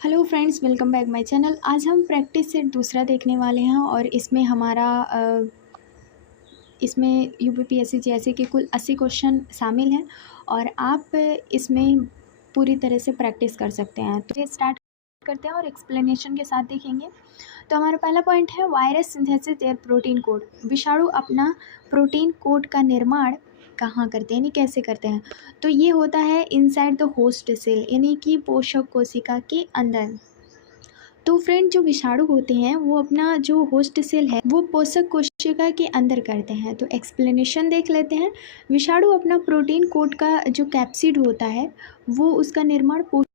Hello friends, welcome back my channel. आज हम practice set दूसरा देखने वाले हैं और इसमें हमारा इसमें यूपीपीएससी जैसे कि कुल 80 क्वेश्चन शामिल हैं और आप इसमें पूरी तरह से प्रैक्टिस कर सकते हैं। तो ये स्टार्ट करते हैं और एक्सप्लेनेशन के साथ देखेंगे। तो हमारा पहला पॉइंट है virus synthesis their protein code. विषाणु अपना प्रोटीन कोड का निर्माण कहाँ करते हैं, यानी कैसे करते हैं। तो ये होता है इनसाइड द होस्ट सेल, यानी कि पोषक कोशिका के अंदर। तो फ्रेंड, जो विषाणु होते हैं वो अपना जो होस्ट सेल है वो पोषक कोशिका के अंदर करते हैं। तो एक्सप्लेनेशन देख लेते हैं। विषाणु अपना प्रोटीन कोड का जो कैप्सिड होता है वो उसका निर्माण कोशिका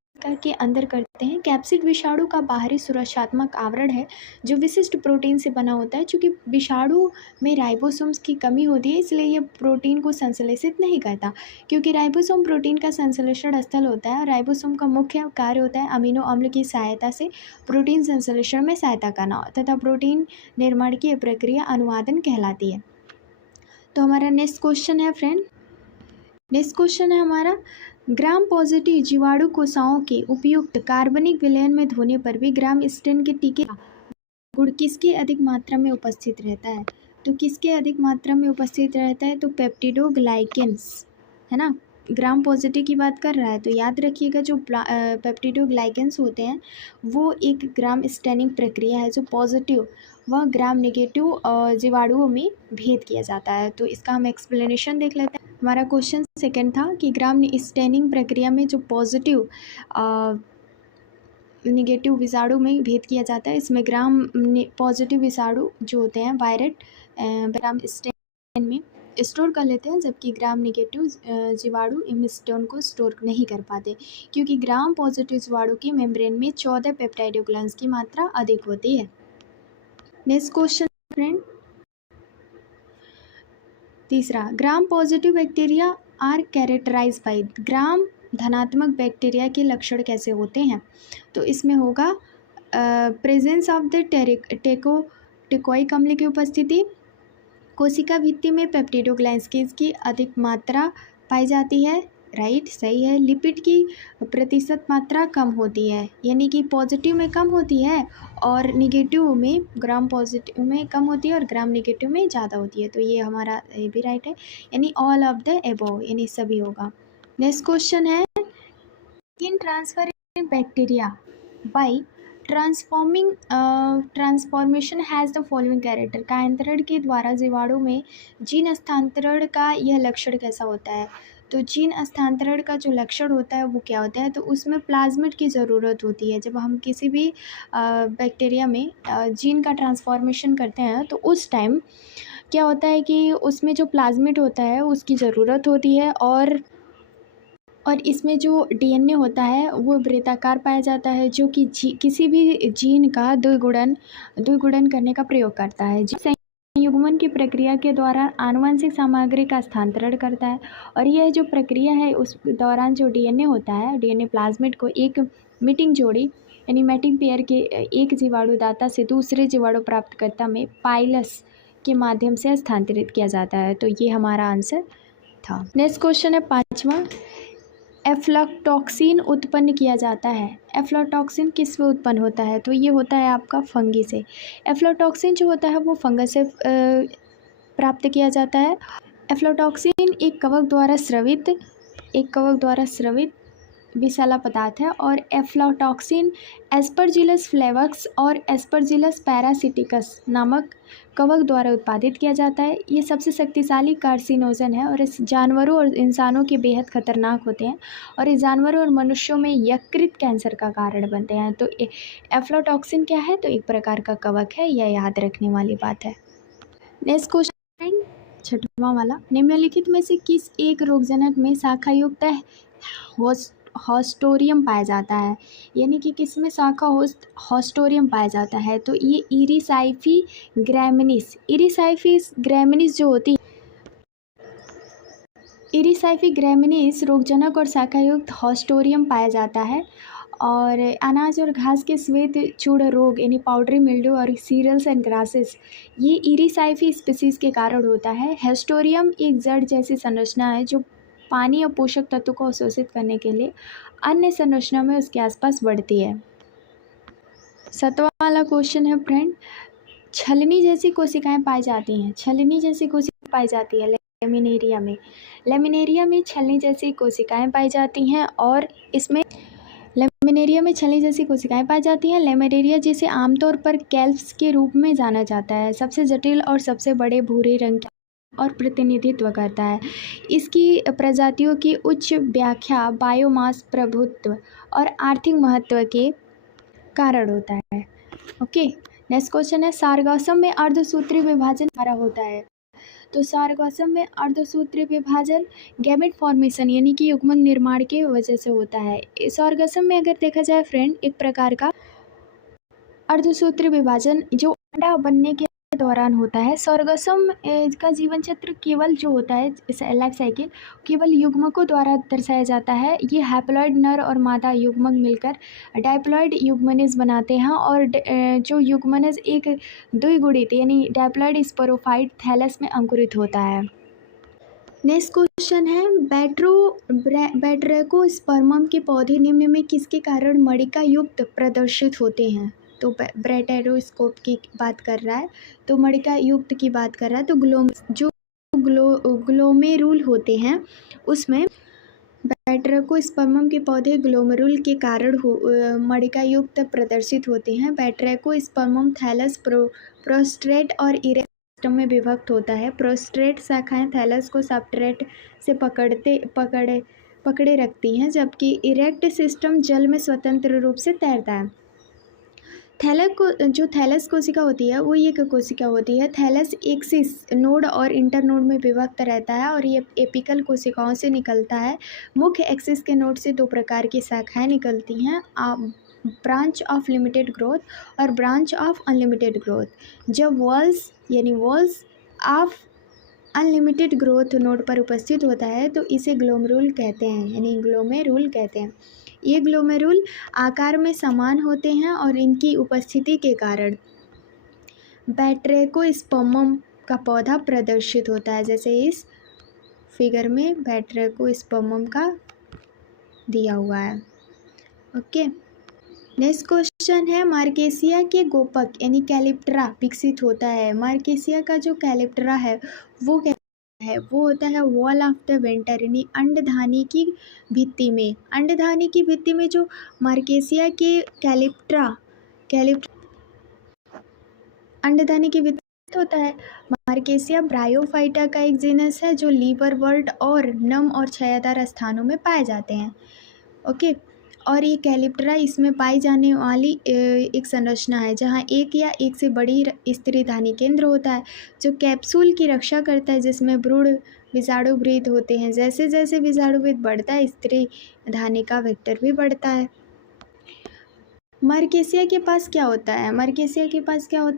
के अंदर करते हैं। कैप्सिड विषाणु का बाहरी सुरक्षात्मक आवरण है जो विशिष्ट प्रोटीन से बना होता है। चूँकि विषाणु में राइबोसोम्स की कमी होती है इसलिए ये प्रोटीन को संश्लेषित नहीं करता, क्योंकि राइबोसोम प्रोटीन का संश्लेषण स्थल होता है। राइबोसोम का मुख्य कार्य होता है अमीनो अम्ल की सहायता से प्रोटीन संश्लेषण में सहायता करना तथा प्रोटीन निर्माण की प्रक्रिया अनुवादन कहलाती है। तो हमारा नेक्स्ट क्वेश्चन है फ्रेंड, नेक्स्ट क्वेश्चन है हमारा ग्राम पॉजिटिव जीवाणु कोशिकाओं के उपयुक्त कार्बनिक विलयन में धोने पर भी ग्राम स्टेन के टीके गुण किसकी अधिक मात्रा में उपस्थित रहता है। तो किसके अधिक मात्रा में उपस्थित रहता है, तो पेप्टिडोग्लाइकेंस है ना। ग्राम पॉजिटिव की बात कर रहा है तो याद रखिएगा जो पेप्टिडोग्लाइकेंस होते हैं वो एक ग्राम स्टेनिंग प्रक्रिया है। जो पॉजिटिव व ग्राम नेगेटिव जीवाणुओं में भेद किया जाता है। तो इसका हम एक्सप्लेनेशन देख लेते हैं। हमारा क्वेश्चन सेकंड था कि ग्राम स्टेनिंग प्रक्रिया में जो पॉजिटिव निगेटिव विषाणु में भेद किया जाता है। इसमें ग्राम पॉजिटिव विषाणु जो होते हैं वायरट ग्राम स्टेन में स्टोर कर लेते हैं, जबकि ग्राम निगेटिव जीवाणु इमिस्टोन को स्टोर नहीं कर पाते, क्योंकि ग्राम पॉजिटिव जीवाणु की मेम्ब्रेन में 14 पेप्टाइडोग्लान्स की मात्रा अधिक होती है। नेक्स्ट क्वेश्चन फ्रेंड, तीसरा, gram positive bacteria are characterised by. Gram धनात्मक बैक्टीरिया के लक्षण कैसे होते हैं। तो इसमें होगा प्रेजेंस ऑफ द टेकोइक अम्ल की उपस्थिति, कोशिका भित्ति में पेप्टिडोग्लाइकेंस की अधिक मात्रा पाई जाती है। राइट, सही है। लिपिड की प्रतिशत मात्रा कम होती है, यानी कि पॉजिटिव में कम होती है और निगेटिव में ग्राम पॉजिटिव में कम होती है और ग्राम निगेटिव में ज़्यादा होती है। तो ये हमारा ये भी राइट है, यानी ऑल ऑफ द एबोव, यानी सभी होगा। नेक्स्ट क्वेश्चन है in transfer in bacteria by transformation has the following character. कायांतरण के द्वारा जीवाणु में जीन हस्तांतरण का यह लक्षण कैसा होता है। तो जीन हस्तांतरण का जो लक्षण होता है वो क्या होता है, तो उसमें प्लाज्मिड की ज़रूरत होती है। जब हम किसी भी बैक्टीरिया में जीन का ट्रांसफॉर्मेशन करते हैं तो उस टाइम क्या होता है कि उसमें जो प्लाज्मिड होता है उसकी ज़रूरत होती है और इसमें जो डीएनए होता है वो वृत्ताकार पाया जाता है, जो कि किसी भी जीन का द्विगुणन करने का प्रयोग करता है। संयुग्मन की प्रक्रिया के दौरान आनुवंशिक सामग्री का स्थानांतरण करता है और यह जो प्रक्रिया है उस दौरान जो डीएनए होता है, डीएनए प्लाज्मिड को एक मीटिंग जोड़ी यानी मैटिंग पेयर के एक जीवाणुदाता से दूसरे जीवाणु प्राप्तकर्ता में पाइलस के माध्यम से स्थानांतरित किया जाता है। तो ये हमारा आंसर था। नेक्स्ट क्वेश्चन है पाँचवा, एफ्लाटॉक्सिन उत्पन्न किया जाता है। एफ्लाटॉक्सिन किस में उत्पन्न होता है, तो ये होता है आपका फंगी से। एफ्लाटॉक्सिन जो होता है वो फंगस से प्राप्त किया जाता है। एफ्लाटॉक्सिन एक कवक द्वारा स्रवित विषैला पदार्थ है और एफ्लाटॉक्सिन एस्परजिलस फ्लेवक्स और एस्परजिलस पैरासिटिकस नामक कवक द्वारा उत्पादित किया जाता है। ये सबसे शक्तिशाली कार्सिनोजन है और इस जानवरों और इंसानों के बेहद खतरनाक होते हैं और इस जानवरों और मनुष्यों में यकृत कैंसर का कारण बनते हैं। तो एफ्लाटॉक्सिन क्या है, तो एक प्रकार का कवक है, यह याद रखने वाली बात है। नेक्स्ट क्वेश्चन छठवां वाला, निम्नलिखित में से किस एक रोगजनक में शाखायुक्त हॉस्टोरियम पाया जाता है, यानी कि किसमें शाखा हॉस्टोरियम पाया जाता है। तो ये इरिसाइफी ग्रैमिनीस जो होती है, इरिसाइफी ग्रैमिनीस रोगजनक और शाखायुक्त हॉस्टोरियम पाया जाता है और अनाज और घास के श्वेत चूड़ रोग यानी पाउडरी मिल्ड्यू और सीरियल्स एंड ग्रासेस ये इरिसाइफी स्पीसीज के कारण होता है। हेस्टोरियम एक जड़ जैसी संरचना है जो पानी और पोषक तत्वों को अवशोषित करने के लिए अन्य संरचना में उसके आसपास बढ़ती है। 7वां वाला क्वेश्चन है फ्रेंड, छलनी जैसी कोशिकाएं पाई जाती हैं। छलनी जैसी कोशिकाएं पाई जाती है लेमिनेरिया में। लेमिनेरिया में छलनी जैसी कोशिकाएं पाई जाती हैं और इसमें लेमिनेरिया में छलनी जैसी कोशिकाएं पाई जाती हैं। लेमिनेरिया जिसे आमतौर पर कैल्प्स के रूप में जाना जाता है, सबसे जटिल और सबसे बड़े भूरे रंग और प्रतिनिधित्व करता है। इसकी प्रजातियों की उच्च व्याख्या बायोमास प्रभुत्व और आर्थिक महत्व के कारण होता है। ओके, नेक्स्ट क्वेश्चन है, सारगासम में अर्धसूत्री विभाजन द्वारा होता है। तो सारगासम में अर्धसूत्री विभाजन गैमेट फॉर्मेशन यानी कि युग्मक निर्माण की वजह से होता है। सारगासम में अगर देखा जाए फ्रेंड, एक प्रकार का अर्धसूत्री विभाजन जो अंडा बनने के दौरान होता है। सारगासम का जीवन चक्र केवल जो होता है लाइफ साइकिल केवल युग्मकों द्वारा दर्शाया जाता है। ये हैप्लॉइड नर और मादा युग्मक मिलकर डायप्लॉइड युग्मनज बनाते हैं और जो युग्मनज एक द्विगुणित यानी डायप्लॉइड स्पोरोफाइट थैलस में अंकुरित होता है। नेक्स्ट क्वेश्चन है, बैट्रैकोस्पर्मम के पौधे निम्न में किसके कारण मणिका युक्त प्रदर्शित होते हैं। तो ब्रेटेरोस्कोप की बात कर रहा है, तो मणिका युक्त की बात कर रहा है। तो ग्लोमेरुल होते हैं, उसमें बैट्रैकोस्पर्मम के पौधे ग्लोमेरुल के कारण मणिका युक्त प्रदर्शित होते हैं। बैट्रैकोस्पर्मम थैलस प्रोस्ट्रेट और इरेक्ट सिस्टम में विभक्त होता है। प्रोस्ट्रेट शाखाएं थैलस को सबट्रेट से पकड़े रखती हैं, जबकि इरेक्ट सिस्टम जल में स्वतंत्र रूप से तैरता है। जो थैलस कोशिका होती है वो ये कोशिका होती है। थैलस एक्सिस नोड और इंटरनोड में विभक्त रहता है और ये एपिकल कोशिकाओं से निकलता है। मुख्य एक्सिस के नोड से दो प्रकार की शाखाएं निकलती हैं, ब्रांच ऑफ लिमिटेड ग्रोथ और ब्रांच ऑफ अनलिमिटेड ग्रोथ। जब walls of unlimited growth node पर उपस्थित होता है तो इसे ग्लोमेरुल कहते हैं, यानी ग्लोमेरुल कहते हैं। ये ग्लोमेरुल आकार में समान होते हैं और इनकी उपस्थिति के कारण बैट्रैकोस्पर्मम का पौधा प्रदर्शित होता है, जैसे इस फिगर में बैट्रैकोस्पर्मम का दिया हुआ है। ओके, नेक्स्ट क्वेश्चन है, मार्केसिया के गोपक यानी कैलिप्टरा विकसित होता है। मार्केसिया का जो कैलिप्टरा है वो होता है वॉल ऑफ द वेंटर यानी अंडधानी की भित्ति में। अंडधानी की भित्ति में जो मार्केसिया के कैलिप्टरा अंडधानी की भित्ति होता है। मार्केसिया ब्रायोफाइटा का एक जीनस है जो लीवरवर्ट और नम और छायादार स्थानों में पाए जाते हैं। ओके, और ये कैलिप्टरा इसमें पाई जाने वाली एक संरचना है जहाँ एक या एक से बड़ी स्त्रीधानी केंद्र होता है जो कैप्सूल की रक्षा करता है, जिसमें भ्रूण विषाणुवृत्त होते हैं। जैसे जैसे विषाणुवृत्त बढ़ता है स्त्रीधानी का वेक्टर भी बढ़ता है। मार्केसिया के पास क्या होता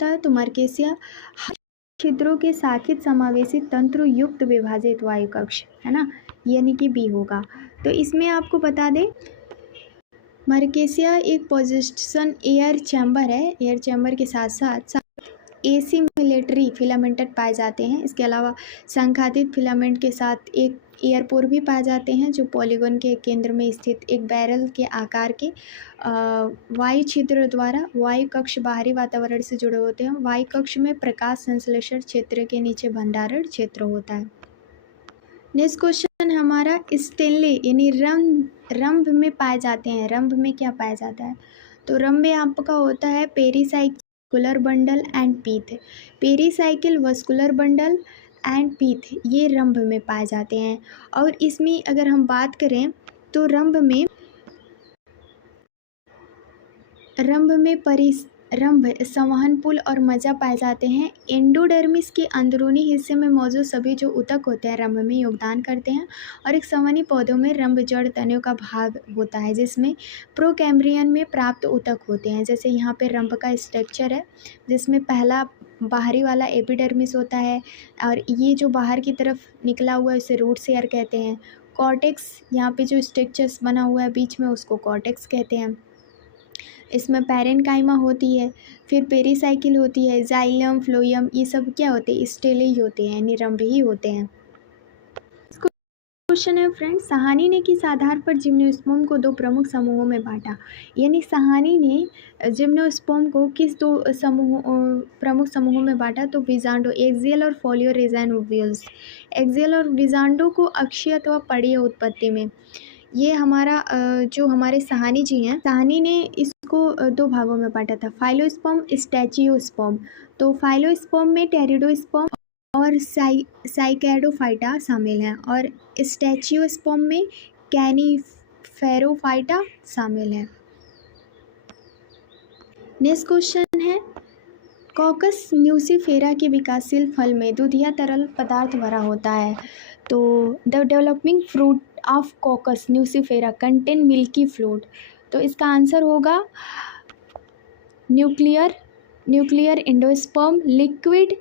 है? तो मार्केसिया छिद्रों के शाखित समावेशित तंत्र युक्त विभाजित वायु कक्ष है ना, यानी कि बी होगा। तो इसमें आपको बता दें, मार्केसिया एक पोजिशन एयर चैम्बर है। एयर चैम्बर के साथ साथ एसिमिलेटरी फिलामेंटेड पाए जाते हैं। इसके अलावा संघातित फिलामेंट के साथ एक एयरपोर भी पाए जाते हैं जो पॉलीगन के केंद्र में स्थित एक बैरल के आकार के वायु छिद्र द्वारा वायु कक्ष बाहरी वातावरण से जुड़े होते हैं। वायु कक्ष में प्रकाश संश्लेषण क्षेत्र के नीचे भंडारण क्षेत्र होता है। नेक्स्ट क्वेश्चन हमारा, स्टेनले यानी रंभ में पाए जाते हैं। रंभ में क्या पाया जाता है? तो रंभ में आपका होता है pericyclic bundle and pith. Pericycle vascular bundle and pith ये रंभ में पाए जाते हैं। और इसमें अगर हम बात करें तो रंभ में रंभ संवहन पुल और मज्जा पाए जाते हैं। एंडोडर्मिस के अंदरूनी हिस्से में मौजूद सभी जो ऊतक होते हैं रंभ में योगदान करते हैं। और एक संवहनी पौधों में रंभ जड़ तनों का भाग होता है जिसमें प्रोकैम्ब्रियन में प्राप्त ऊतक होते हैं। जैसे यहाँ पे रंभ का स्ट्रक्चर है जिसमें पहला बाहरी वाला एपिडर्मिस होता है और ये जो बाहर की तरफ निकला हुआ है उसे रूट सेयर कहते हैं। कॉर्टेक्स यहाँ पे जो स्ट्रक्चर्स बना हुआ है बीच में उसको कॉर्टेक्स कहते हैं। इसमें पैरेनकाइमा होती है, फिर पेरीसाइकिल होती है, जाइलम फ्लोएम ये सब क्या होते हैं? स्टेले ही होते हैं यानी रंभ ही होते हैं। क्वेश्चन है फ्रेंड्स, सहानी ने किस आधार पर जिम्नोस्पर्म को दो प्रमुख समूहों में बांटा। यानी सहानी ने जिम्नोस्पर्म को किस दो प्रमुख समूहों में बांटा, तो विजांडो एक्सियल और फोलियो रेजाइन ओव्यूल्स। एक्सियल और विजांडो को अक्षीय अथवा पड़ीय उत्पत्ति में। ये हमारा जो हमारे सहानी जी हैं, सहानी ने इसको दो भागों में बांटा था, फाइलोस्पर्म स्टैचियोस्पर्म। तो फाइलोस्पर्म में टेरिडोस्पर्म और साइकैडोफाइटा शामिल हैं और स्टैचियोस्पर्म में कैनिफेरोफाइटा शामिल है। नेक्स्ट क्वेश्चन है, कॉकस न्यूसीफेरा के विकासशील फल में दूधिया तरल पदार्थ भरा होता है। तो the developing fruit of caucus nucifera contain milky fluid. तो इसका आंसर होगा न्यूक्लियर एंडोस्पर्म लिक्विड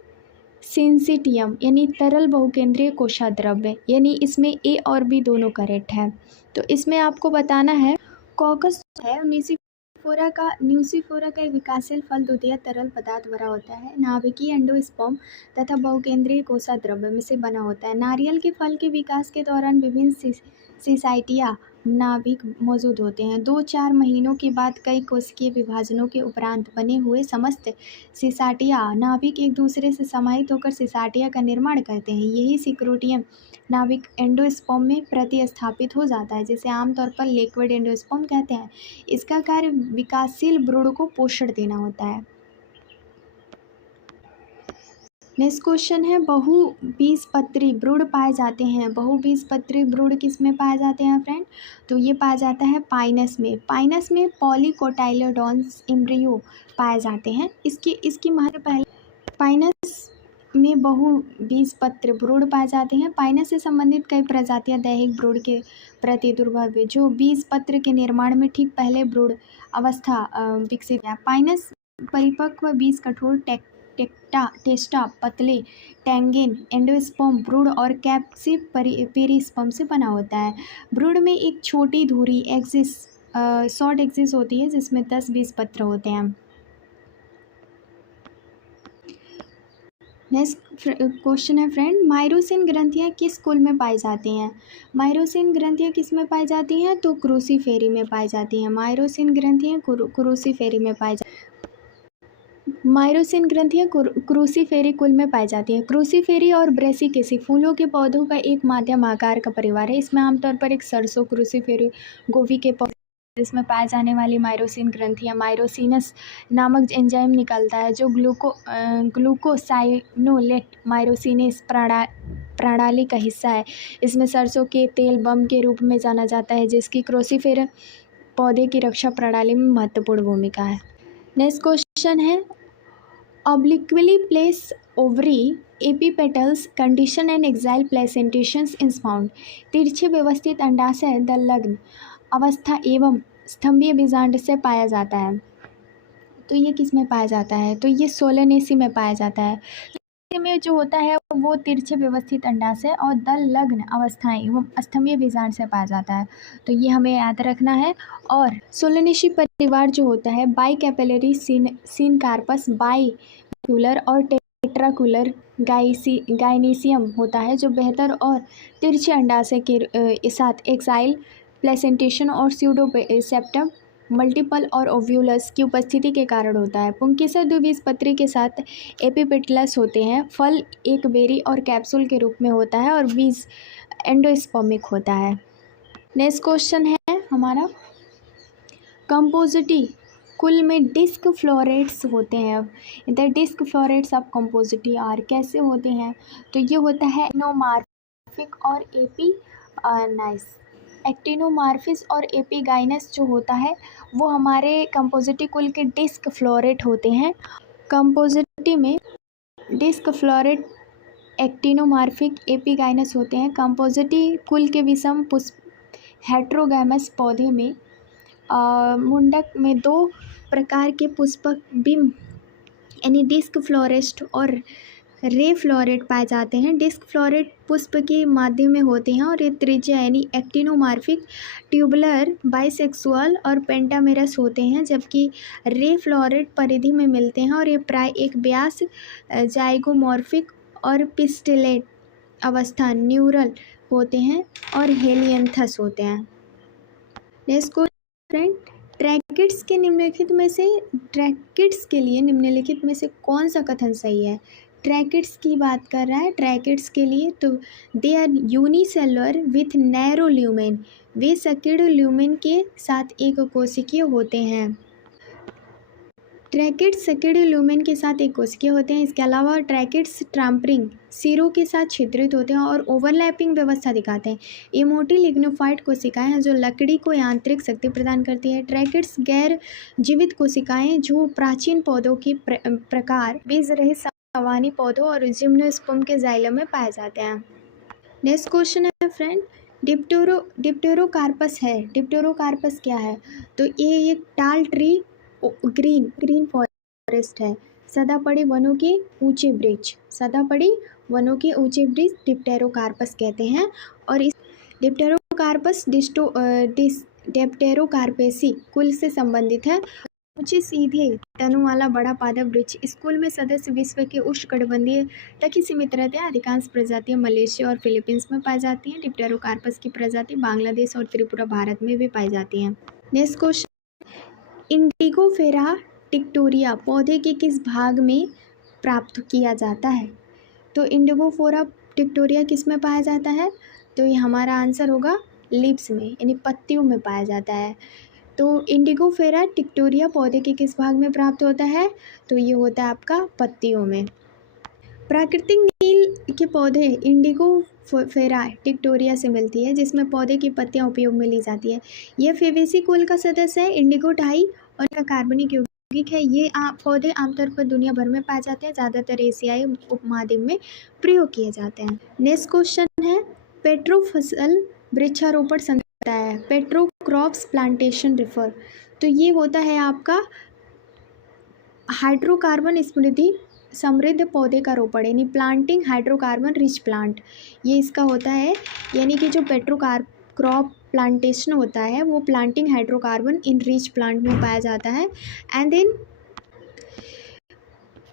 सिंसिटियम, यानी तरल बहुकेंद्रीय कोशाद्रव्य। यानी इसमें ए और बी दोनों करेक्ट है। तो इसमें आपको बताना है, कॉकस है न्यूसीफोरा का एक विकासशील फल दूधिया तरल पदार्थ भरा होता है, नाभिकीय एंडोस्पर्म तथा बहुकेंद्रीय कोशाद्रव्य में से बना होता है। नारियल के फल के विकास के दौरान विभिन्न सिसाइटिया नाभिक मौजूद होते हैं। 2-4 महीनों के बाद कई कोशिकीय विभाजनों के उपरांत बने हुए समस्त सिसाटिया नाभिक एक दूसरे से समाहित होकर सिसाटिया का निर्माण करते हैं। यही सिक्रोटियम नाभिक एंडोस्पर्म में प्रतिस्थापित हो जाता है, जिसे आमतौर पर लिक्विड एंडोस्पर्म कहते हैं। इसका कार्य विकासशील भ्रूण को पोषण देना होता है। नेक्स्ट क्वेश्चन है, बहुबीजपत्री भ्रूण पाए जाते हैं। बहुबीजपत्री भ्रूण किस में पाए जाते हैं फ्रेंड, तो ये पाया जाता है पाइनस में। पाइनस में पॉलीकोटाइलोडॉन्स एम्ब्रियो पाए जाते हैं। इसकी महत्व पहले, पाइनस में बहुबीजपत्र भ्रूण पाए जाते हैं। पाइनस से संबंधित कई प्रजातियां दैहिक भ्रूण के प्रति दुर्बल है, जो बीजपत्र के निर्माण में ठीक पहले भ्रूण अवस्था विकसित है। पाइनस परिपक्व बीज कठोर टेस्टा पतले टैंगिन एंडोस्पर्म भ्रूण और कैप्सिड पेरिस्पर्म से बना होता है। भ्रूण में एक छोटी धुरी शॉर्ट एक्सिस होती है, जिसमें 10-20 पत्र होते हैं। नेक्स्ट क्वेश्चन है फ्रेंड, माइरोसिन ग्रंथियां किस कुल में पाई जाती हैं। माइरोसिन ग्रंथियां किस में पाई जाती हैं, तो क्रूसीफेरी में पाई जाती हैं। माइरोसिन ग्रंथियां क्रूसीफेरी में पाई जाती हैं। माइरोसिन ग्रंथियां क्रूसीफेरी कुल में पाई जाती हैं। क्रूसीफेरी और ब्रेसिकेसी फूलों के पौधों का एक माध्यम आकार का परिवार है। इसमें आमतौर पर एक सरसों क्रूसीफेरी गोभी के पौधे, जिसमें पाए जाने वाली माइरोसिन ग्रंथियां माइरोसिनस नामक एंजाइम निकलता है, जो ग्लूकोसाइनोलेट माइरोसिनेस प्रणाली का हिस्सा है। इसमें सरसों के तेल बम के रूप में जाना जाता है, जिसकी क्रूसीफेर पौधे की रक्षा प्रणाली में महत्वपूर्ण भूमिका है। नेक्स्ट क्वेश्चन है, obliquely placed ovary epipetals condition and exile placentations is found। तिरछे व्यवस्थित अंडाशय दलग्न अवस्था एवं स्तंभीय बीजांड से पाया जाता है। तो ये किस में पाया जाता है, तो ये सोलेनेसी में पाया जाता है। में जो होता है वो तिरछे व्यवस्थित अंडाशय और दलग्न अवस्थाएं एवं स्तंभीय बीजांड से पाया जाता है। तो ये हमें याद रखना है। और सोलेनेसी परिवार जो होता है बाइकैपिलरी सिनकार्पस, बाइक्यूलर और टेट्राकुलर गाइनीसियम होता है, जो बेहतर और तिरछे अंडाशय के साथ एक्साइल प्लेसेंटेशन और स्यूडोसेप्टम मल्टीपल और ओव्यूलस की उपस्थिति के कारण होता है। पुंकेसर द्विबीजपत्री के साथ एपिपेटलस होते हैं। फल एक बेरी और कैप्सूल के रूप में होता है और बीज एंडोस्पर्मिक होता है। नेक्स्ट क्वेश्चन है हमारा, कंपोजिटी कुल में डिस्क फ्लोरेट्स होते हैं। The disc florets of Compositae are कैसे होते हैं, तो ये होता है एक्टिनोमार्फिक और एपीनाइस। एक्टिनोमार्फिस और एपिगाइनस जो होता है वो हमारे कंपोजिटी कुल के डिस्क फ्लोरेट होते हैं। कंपोजिटी में डिस्क फ्लोरेट एक्टिनोमार्फिक एपिगाइनस होते हैं। कंपोजिटी कुल के विषम पुष्प हेट्रोगैमस पौधे में मुंडक में 2 प्रकार के पुष्पक बिंब यानी डिस्क फ्लोरेस्ट और रे फ्लोरेट पाए जाते हैं। डिस्क फ्लोरेट पुष्प के माध्यम में होते हैं और ये त्रिज्या यानी एक्टिनोमार्फिक, ट्यूबुलर, बाइसेक्सुअल और पेंटामेरस होते हैं, जबकि रे फ्लोरेट परिधि में मिलते हैं और ये प्राय एक व्यास, जाइगोमॉर्फिक और पिस्टिलेट अवस्था न्यूरल होते हैं और हेलियंथस होते हैं। नेक्स्ट क्वेश्चन फ्रेंड, ट्रैकिड्स के लिए निम्नलिखित में से कौन सा कथन सही है? ट्रैकिड्स की बात कर रहा है, ट्रैकिड्स के लिए तो they are unicellular with narrow lumen, वे सकिड ल्यूमेन के साथ एक कोशिकीय होते हैं। ट्रैकिड्स सकिड ल्यूमेन के साथ एक कोशिकीय होते हैं। इसके अलावा ट्रैकिड्स ट्रांपरिंग सिरों के साथ छिद्रित होते हैं और ओवरलैपिंग व्यवस्था दिखाते हैं। इमोटी लिग्नोफाइट कोशिकाएं हैं जो लकड़ी को यांत्रिक शक्ति प्रदान करती है। ट्रैकिड्स गैर जीवित कोशिकाएं जो प्राचीन पौधों के प्रकार बीज रहित सावानी पौधों और जिम्नोस्पर्म के जाइलम में पाए जाते हैं। नेक्स्ट क्वेश्चन है फ्रेंड, डिप्टेरोकार्पस है। डिप्टेरोकार्पस क्या है? तो ये एक टाल ट्री ग्रीन फॉरेस्ट है। सदापड़ी वनों के ऊंचे वृक्ष, सदापड़ी वनों के ऊंचे वृक्ष डिप्टेरोकार्पस कहते हैं। और इस डिप्टेरोकार्पस डिप्टेरोकार्पेसी कुल से संबंधित है। ऊंचे सीधे तनु वाला बड़ा पादप वृक्ष। स्कूल में सदस्य विश्व के उष्णकटिबंधीय तक ही सीमित रहते हैं। अधिकांश प्रजातियां मलेशिया और फिलीपींस में पाई जाती हैं। डिप्टेरोकार्पस की प्रजाति बांग्लादेश और त्रिपुरा भारत में भी पाई जाती हैं। नेक्स्ट क्वेश्चन, इंडिगोफेरा टिक्टोरिया पौधे के किस भाग में प्राप्त किया जाता है? तो इंडिगोफोरा टिक्टोरिया किस में पाया जाता है? तो ये हमारा आंसर होगा लीव्स में, यानी पत्तियों में पाया जाता है। तो इंडिगोफेरा टिक्टोरिया पौधे के किस भाग में प्राप्त होता है? तो ये होता है आपका पत्तियों में। प्राकृतिक नील के पौधे इंडिगोफेरा टिक्टोरिया से मिलती है, जिसमें पौधे की पत्तियां उपयोग में ली जाती है। यह फेवेसी कुल का सदस्य है। इंडिगो डाई और इसका कार्बनिक यौगिक है। ये पौधे आमतौर पर दुनिया भर में पाए जाते हैं। ज़्यादातर एशियाई उपमहाद्वीप में प्रयोग किए जाते हैं। नेक्स्ट क्वेश्चन है, पेट्रोफसल वृक्षारोपण संख्या है। पेट्रोक्रॉप्स प्लांटेशन रिफर, तो ये होता है आपका हाइड्रोकार्बन समृद्ध पौधे का रोपण, यानी प्लांटिंग हाइड्रोकार्बन रिच प्लांट, ये इसका होता है। यानी कि जो क्रॉप प्लांटेशन होता है वो planting hydrocarbon in rich plant में पाया जाता है। एंड देन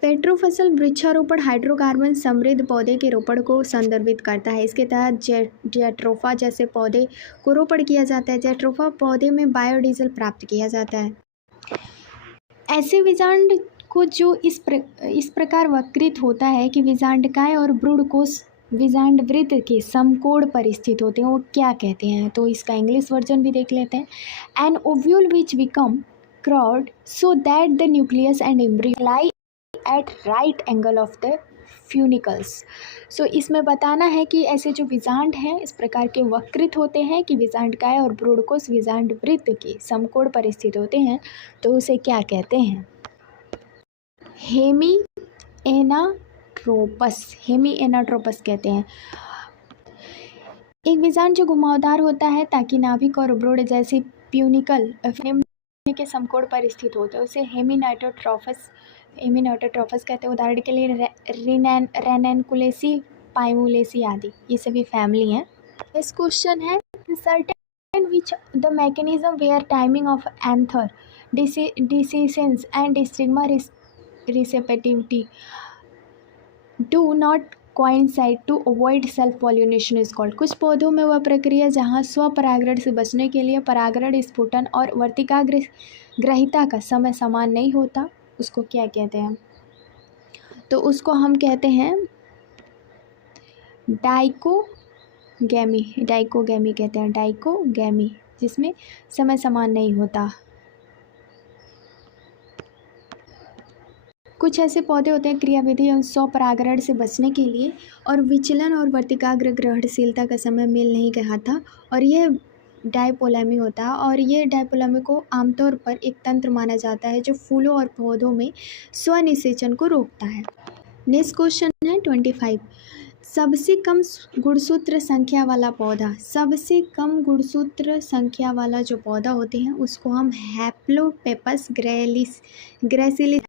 पेट्रोफसल वृक्षारोपण हाइड्रोकार्बन समृद्ध पौधे के रोपण को संदर्भित करता है। इसके तहत जैट्रोफा जैसे पौधे को रोपण किया जाता है। जैट्रोफा पौधे में बायोडीजल प्राप्त किया जाता है। ऐसे विजांड को जो इस प्रकार वक्रित होता है कि विजांडकाय और ब्रूडकोश विजांड वृत्त के समकोण पर स्थित होते हैं, वो क्या कहते हैं? तो इसका इंग्लिश वर्जन भी देख लेते हैं। An ovule which become curved so that the nucleus and embryo lie at right angle of the funicles. So इसमें बताना है कि ऐसे जो विजांड हैं इस प्रकार के वक्रित होते हैं कि विजांडकाय और ब्रूडकोश विजांड वृत्त के समकोण पर स्थित होते हैं, तो उसे क्या कहते हैं? हेमीएनाट्रोपस कहते हैं। एक विजांड जो घुमावदार होता है ताकि नाभिक और ब्रोड जैसे प्यूनिकल के समकोण पर स्थित होते हैं, उसे हेमीनोटोट्रोपस कहते हैं। उदाहरण के लिए रेनैनकुलेसी, पाइमुलेसी आदि, ये सभी फैमिली हैं। इस क्वेश्चन है, certain which the mechanism where timing of anther dehiscence and stigma receptivity do not coincide to avoid self pollination is called। कुछ पौधों में वह प्रक्रिया जहाँ स्वपरागण से बचने के लिए परागण स्फुटन और वर्तिकाग्रहिता का समय समान नहीं होता, उसको क्या कहते हैं? तो उसको हम कहते हैं डाइकोगैमी कहते हैं, डाइकोगैमी, जिसमें समय समान नहीं होता। कुछ ऐसे पौधे होते हैं क्रियाविधि एवं स्वपरागण से बचने के लिए और विचलन और वर्तिकाग्र ग्रहणशीलता का समय मेल नहीं खाता, और ये डायपोलेमी होता है। और ये डायपोलेमी को आमतौर पर एक तंत्र माना जाता है जो फूलों और पौधों में स्वनिषेचन को रोकता है। नेक्स्ट क्वेश्चन है 25, सबसे कम गुणसूत्र संख्या वाला पौधा। सबसे कम गुणसूत्र संख्या वाला जो पौधा होते हैं उसको हम हैप्लोपेपस ग्रैसिलिस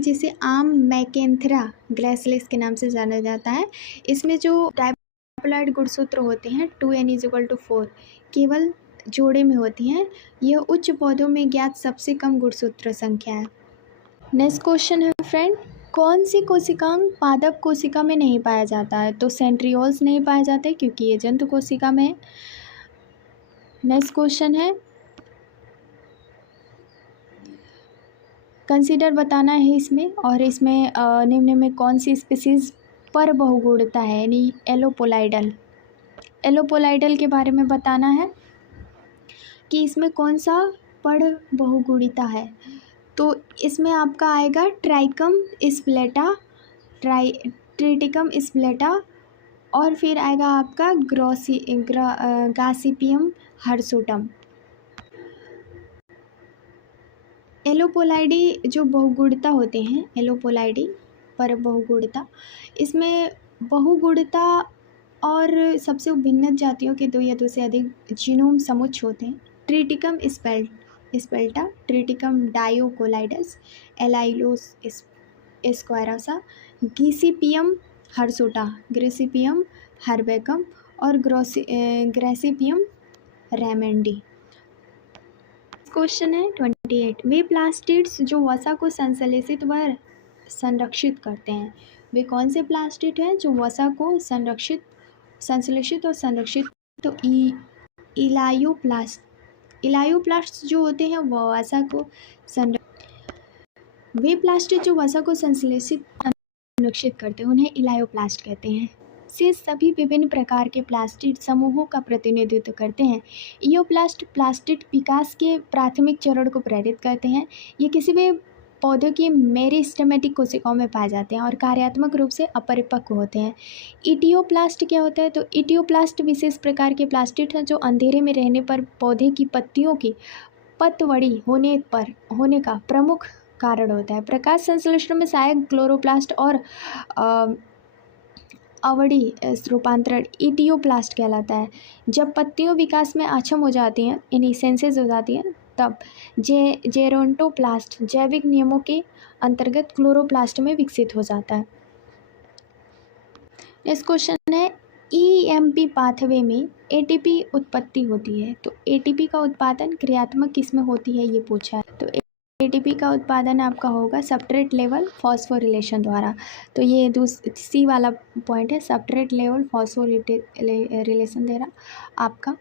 जिसे आम मैकेंथेरा ग्रैसिलिस के नाम से जाना जाता है। इसमें जो डायप्लॉइड गुणसूत्र होते हैं 2n=4 केवल जोड़े में होती हैं। यह उच्च पौधों में ज्ञात सबसे कम गुणसूत्र संख्या है। नेक्स्ट क्वेश्चन है फ्रेंड, कौन सी कोशिकांग पादप कोशिका में नहीं पाया जाता है? तो सेंट्रियोल्स नहीं पाए जाते क्योंकि ये जंतु कोशिका में है। नेक्स्ट क्वेश्चन है, कंसीडर बताना है इसमें, और इसमें निम्न में कौन सी स्पीसीज पर बहुगुणता है, यानी एलोपोलाइडल। एलोपोलाइडल के बारे में बताना है कि इसमें कौन सा पर बहुगुणिता है। तो इसमें आपका आएगा ट्राइकम स्प्लेटा, ट्रिटिकम स्प्लेटा, और फिर आएगा आपका गासिपियम हर्सुटम। एलोपोलाइडी जो बहुगुणिता होते हैं, एलोपोलाइडी पर बहुगुणिता, इसमें बहुगुणिता और सबसे भिन्न जातियों के 2 या 2 से अधिक जीनोम समुच्चय होते हैं। ट्रिटिकम स्पेल्टा, ट्रिटिकम डायोकोलाइडस, एलाइलोस स्क्वायरोसा, गीसिपियम हर्सुटा, ग्रेसिपियम हर्बेकम और ग्रेसिपियम रेमेंडी। क्वेश्चन है 28, वे प्लास्टिड्स जो वसा को संश्लेषित व संरक्षित करते हैं, वे कौन से प्लास्टिड हैं जो वसा को संश्लेषित और संरक्षित? तो इलायोप्लास्ट जो होते हैं वो वसा को वे प्लास्टिड जो वसा को संश्लेषित संरक्षित करते हैं उन्हें इलायोप्लास्ट कहते हैं। से सभी विभिन्न प्रकार के प्लास्टिड समूहों का प्रतिनिधित्व करते हैं। इयोप्लास्ट प्लास्टिड विकास के प्राथमिक चरण को प्रेरित करते हैं। ये किसी भी पौधों की मेरिस्टेमेटिक कोशिकाओं में पाए जाते हैं और कार्यात्मक रूप से अपरिपक्व होते हैं। इटियोप्लास्ट क्या होता है? तो इटियोप्लास्ट विशेष प्रकार के प्लास्टिड हैं जो अंधेरे में रहने पर पौधे की पत्तियों की पतवड़ी होने का प्रमुख कारण होता है। प्रकाश संश्लेषण में सहायक क्लोरोप्लास्ट और अवड़ी रूपांतरण इटियोप्लास्ट कहलाता है। जब पत्तियों विकास में अक्षम हो जाती हैं, यानी सेंसेस हो जाती हैं, तब जेरोंटोप्लास्ट जैविक नियमों के अंतर्गत क्लोरोप्लास्ट में विकसित हो जाता है। नेक्स्ट क्वेश्चन है, ईएमपी पाथवे में एटीपी उत्पत्ति होती है, तो एटीपी का उत्पादन क्रियात्मक किस में होती है ये पूछा है। तो एटीपी का उत्पादन आपका होगा सबस्ट्रेट लेवल फॉस्फोरिलेशन द्वारा। तो ये सी वाला पॉइंट है, सबस्ट्रेट लेवल फॉस्फोरिलेशन द्वारा आपका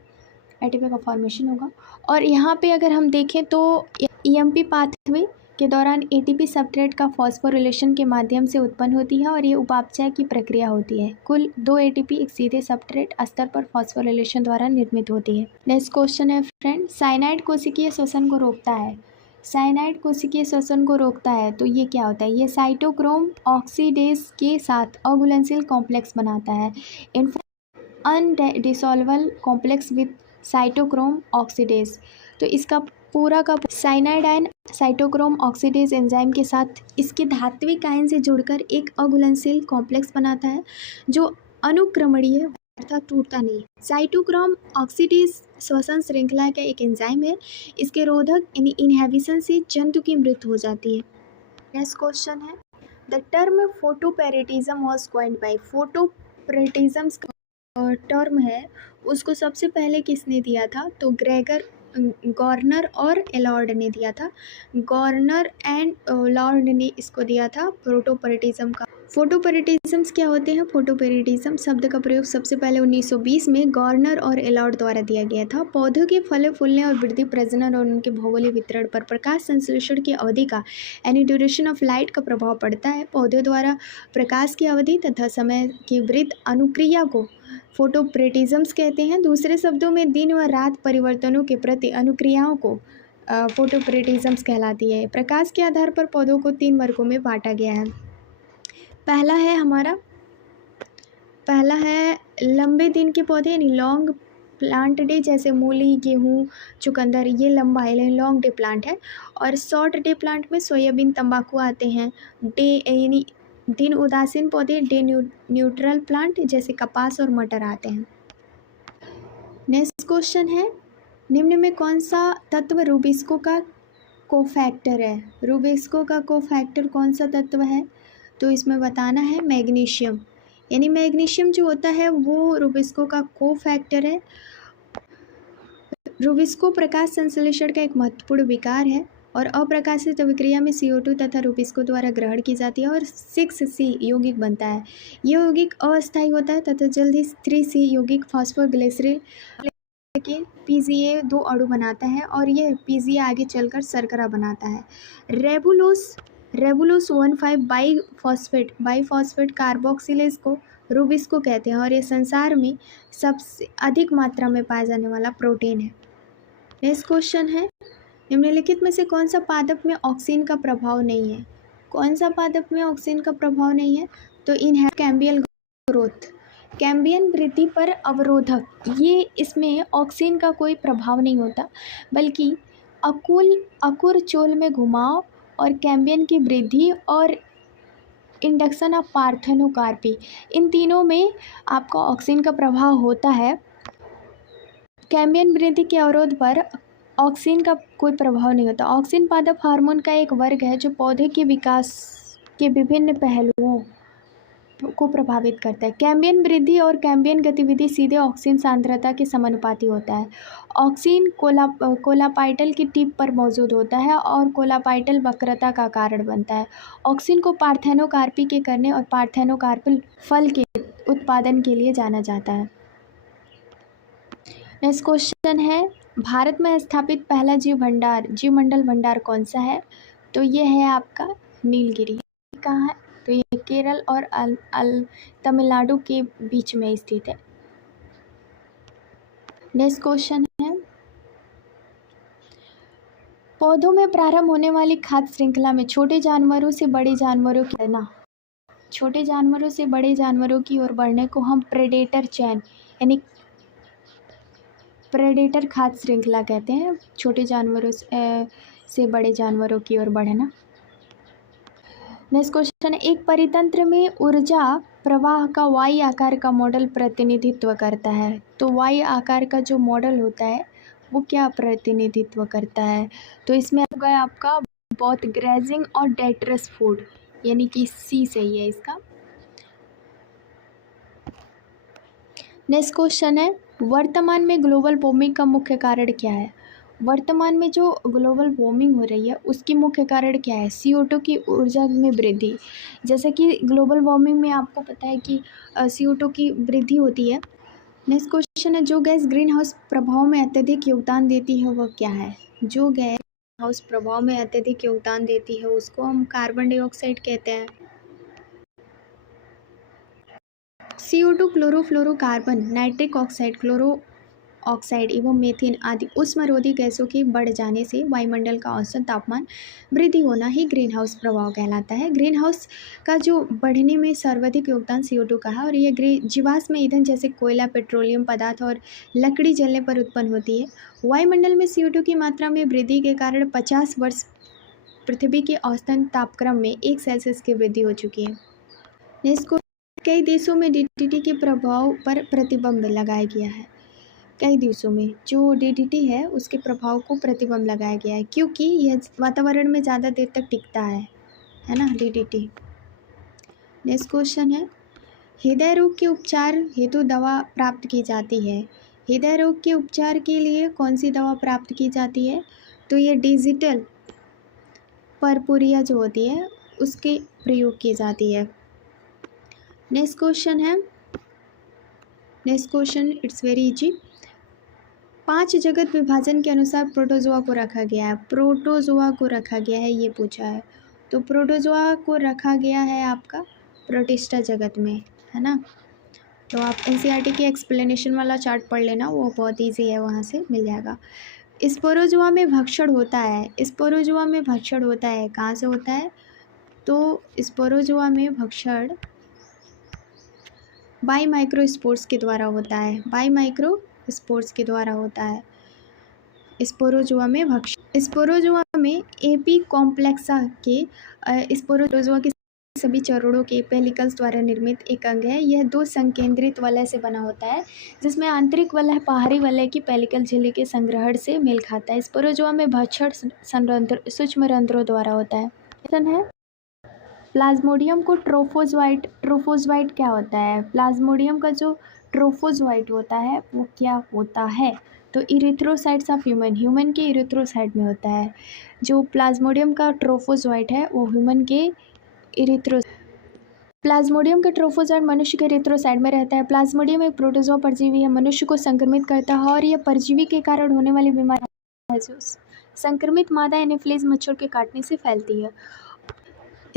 एटीपी का फॉर्मेशन होगा। और यहाँ पे अगर हम देखें तो ईएमपी पाथवे के दौरान एटीपी सबस्ट्रेट का फॉस्फोरिलेशन के माध्यम से उत्पन्न होती है और ये उपापचय की प्रक्रिया होती है। कुल 2 एटीपी एक सीधे सबस्ट्रेट स्तर पर फॉस्फोरिलेशन द्वारा निर्मित होती है। नेक्स्ट क्वेश्चन है फ्रेंड, साइनाइड कोशिकीय श्वसन को रोकता है। साइनाइड कोशिकीय श्वसन को रोकता है तो ये क्या होता है? ये साइटोक्रोम ऑक्सीडेज के साथ अघुलनशील कॉम्प्लेक्स बनाता है। अनडिसॉल्वेबल कॉम्प्लेक्स विद साइटोक्रोम ऑक्सीडेज। तो इसका पूरा का cyanide ion cytochrome oxidase enzyme के साथ इसके धात्विक आयन से जुड़कर एक अघुलनशील कॉम्प्लेक्स बनाता है जो अनुक्रमणीय अर्थात टूटता नहीं। साइटोक्रोम ऑक्सीडेज श्वसन श्रृंखला का एक एंजाइम है। इसके रोधक यानी इनहिबिशन से जंतु की मृत्यु हो जाती है। नेक्स्ट क्वेश्चन है, the term photoperiodism was coined by. Photoperiodism का टर्म है उसको सबसे पहले किसने दिया था? तो गॉर्नर और एलॉर्ड ने दिया था। गॉर्नर एंड लॉर्ड ने इसको दिया था फोटोपैरेटिज्म का। फोटोपैरेटिज्म्स क्या होते हैं? फोटोपैरेटिज्म शब्द का प्रयोग सबसे पहले 1920 में गॉर्नर और एलॉर्ड द्वारा दिया गया था। पौधों के फले फूलने और वृद्धि, प्रजनन और उनके भौगोलिक वितरण पर प्रकाश संश्लेषण की अवधि का यानी ड्यूरेशन ऑफ लाइट का प्रभाव पड़ता है। पौधों द्वारा प्रकाश की अवधि तथा समय की वृत्त अनुक्रिया को फोटोपैरेटिज्म्स कहते हैं। दूसरे शब्दों में दिन व रात परिवर्तनों के प्रति अनुक्रियाओं को फोटोपैरेटिज्म्स कहलाती है। प्रकाश के आधार पर पौधों को 3 वर्गों में बांटा गया है। पहला है लंबे दिन के पौधे यानी लॉन्ग प्लांट डे, जैसे मूली, गेहूँ, चुकंदर, ये लंबा है लॉन्ग डे प्लांट है। और शॉर्ट डे प्लांट में सोयाबीन, तंबाकू आते हैं। डे यानी दिन उदासीन पौधे, डे न्यूट्रल प्लांट जैसे कपास और मटर आते हैं। नेक्स्ट क्वेश्चन है, निम्न में कौन सा तत्व रूबिस्को का कोफैक्टर है? रूबिस्को का कोफैक्टर कौन सा तत्व है? तो इसमें बताना है मैग्नीशियम, यानी मैग्नीशियम जो होता है वो रूबिस्को का कोफैक्टर है। रूबिस्को प्रकाश संश्लेषण का एक महत्वपूर्ण विकार है। और अप्रकाशित अभिक्रिया में CO2 तथा रूबिस्को द्वारा ग्रहण की जाती है और 6C यौगिक बनता है। ये यौगिक अस्थायी होता है तथा जल्द ही 3C यौगिक फॉस्फोग्लिसरेट के PGA 2 अणु बनाता है और यह PGA आगे चलकर शर्करा बनाता है। रेबुलोस 1,5 बाईफॉस्फेट कार्बोक्सिलेज को रूबिस्को कहते हैं और ये संसार में सबसे अधिक मात्रा में पाया जाने वाला प्रोटीन है। नेक्स्ट क्वेश्चन है, निम्नलिखित में से कौन सा पादप में ऑक्सीन का प्रभाव नहीं है? कौन सा पादप में ऑक्सीन का प्रभाव नहीं है? तो कैम्बियल ग्रोथ, कैम्बियन वृद्धि पर अवरोधक, ये इसमें ऑक्सीन का कोई प्रभाव नहीं होता, बल्कि अकुर चोल में घुमाव और कैम्बियन की वृद्धि और इंडक्शन ऑफ पार्थेनोकार्पी, इन तीनों में आपका ऑक्सीन का प्रभाव होता है। कैम्बियन वृद्धि के अवरोध पर ऑक्सीन का कोई प्रभाव नहीं होता। ऑक्सीन पादप हार्मोन का एक वर्ग है जो पौधे के विकास के विभिन्न पहलुओं को प्रभावित करता है। कैम्बियन वृद्धि और कैम्बियन गतिविधि सीधे ऑक्सीन सांद्रता के समानुपाती होता है। ऑक्सीन कोलापाइटल की टिप पर मौजूद होता है और कोलापाइटल वक्रता का कारण बनता है। ऑक्सीन को पार्थेनोकार्पी के करने और पार्थेनोकार्पल फल के उत्पादन के लिए जाना जाता है। नेक्स्ट क्वेश्चन है, भारत में स्थापित पहला जीवमंडल भंडार कौन सा है? तो ये है आपका नीलगिरी। कहाँ है? तो ये केरल और तमिलनाडु के बीच में स्थित है। नेक्स्ट क्वेश्चन है, पौधों में प्रारंभ होने वाली खाद्य श्रृंखला में छोटे जानवरों से बड़े जानवरों की ओर बढ़ने को हम प्रेडेटर चैन यानी प्रेडेटर खाद्य श्रृंखला कहते हैं। छोटे जानवरों से बड़े जानवरों की ओर बढ़ना। नेक्स्ट क्वेश्चन है, एक परितंत्र में ऊर्जा प्रवाह का Y आकार का मॉडल प्रतिनिधित्व करता है। तो Y आकार का जो मॉडल होता है वो क्या प्रतिनिधित्व करता है? तो इसमें होगा आपका बोथ ग्रेजिंग और डेट्रस फूड, यानी कि C सही है इसका। नेक्स्ट क्वेश्चन है, वर्तमान में ग्लोबल वार्मिंग का मुख्य कारण क्या है? वर्तमान में जो ग्लोबल वार्मिंग हो रही है उसकी मुख्य कारण क्या है? CO2 की ऊर्जा में वृद्धि। जैसे कि ग्लोबल वार्मिंग में आपको पता है कि CO2 की वृद्धि होती है। नेक्स्ट क्वेश्चन है, जो गैस ग्रीन हाउस प्रभाव में अत्यधिक योगदान देती है वह क्या है? जो गैस हाउस प्रभाव में अत्यधिक योगदान देती है उसको हम कार्बन डाइऑक्साइड कहते हैं। CO2 chlorofluorocarbon, nitric oxide, chloro oxide एवं मीथेन आदि उष्मरोधी गैसों के बढ़ जाने से वायुमंडल का औसत तापमान वृद्धि होना ही ग्रीन हाउस प्रभाव कहलाता है। ग्रीन हाउस का जो बढ़ने में सर्वाधिक योगदान CO2 का है और यह जीवाश्म ईंधन जैसे कोयला, पेट्रोलियम पदार्थ और लकड़ी जलने पर उत्पन्न होती है। वायुमंडल में CO2 की मात्रा में वृद्धि के कारण 50 वर्ष पृथ्वी के औसतन तापक्रम में 1 सेल्सियस की वृद्धि हो चुकी है। इसको कई देशों में DDT के प्रभाव पर प्रतिबंध लगाया गया है। कई देशों में जो DDT है उसके प्रभाव को प्रतिबंध लगाया गया है क्योंकि यह वातावरण में ज़्यादा देर तक टिकता है ना DDT। नेक्स्ट क्वेश्चन है, हृदय रोग के उपचार हेतु दवा प्राप्त की जाती है। हृदय रोग के उपचार के लिए कौन सी दवा प्राप्त की जाती है? तो ये डिजिटल परपुरिया जो होती है उसके प्रयोग की जाती है। Next question it's very easy. 5 जगत विभाजन के अनुसार प्रोटोजोआ को रखा गया है, ये पूछा है। तो प्रोटोजोआ को रखा गया है आपका प्रोटिस्टा जगत में, है ना। तो आप NCERT के एक्सप्लेनेशन वाला चार्ट पढ़ लेना, वो बहुत इजी है, वहाँ से मिल जाएगा। स्पोरोजोआ में भक्षण होता है, कहाँ से होता है? तो स्पोरोजोआ में भक्षण बाई माइक्रोस्पोर्स के द्वारा होता है। स्पोरोजोआ में भक्षण, स्पोरोजोआ में एपी कॉम्प्लेक्सा के स्पोरोजोआ के सभी चरणों के पेलिकल्स द्वारा निर्मित एक अंग है। यह 2 संकेंद्रित वलय से बना होता है जिसमें आंतरिक वलय बाहरी वलय की पेलिकल झिल्ली के संग्रहण से मेल खाता है। स्पोरोजोआ में भक्षण सूक्ष्म रंध्रों द्वारा होता है। प्लाज्मोडियम को ट्रोफोजोइट क्या होता है? प्लाज्मोडियम का जो ट्रोफोजोइट होता है वो क्या होता है? तो इरिथ्रोसाइट्स ऑफ ह्यूमन के इरिथ्रोसाइट में होता है। जो प्लाज्मोडियम का ट्रोफोजोइट है वो ह्यूमन के प्लाज्मोडियम का ट्रोफोजोइट मनुष्य के इरिथ्रोसाइट में रहता है। प्लाज्मोडियम एक प्रोटोजोआ परजीवी है, मनुष्य को संक्रमित करता है और यह परजीवी के कारण होने वाली बीमारी है जो संक्रमित मादा एनोफिलीज मच्छर के काटने से फैलती है।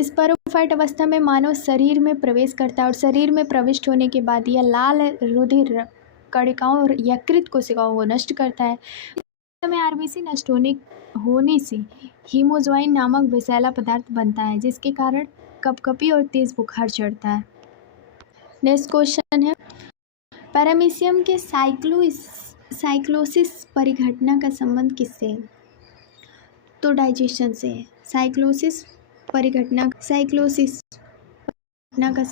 स्पोरोफाइट अवस्था में मानव शरीर में प्रवेश करता है और शरीर में प्रविष्ट होने के बाद यह लाल रुधिर कणिकाओं और यकृत कोशिकाओं को नष्ट करता है। में आरबीसी नष्ट होने से हीमोज्वाइन नामक विषैला पदार्थ बनता है जिसके कारण कपकपी और तेज बुखार चढ़ता है। नेक्स्ट क्वेश्चन है, पैरामीशियम के साइक्लोसिस परिघटना का संबंध किससे है? तो डाइजेशन से है। साइक्लोसिस का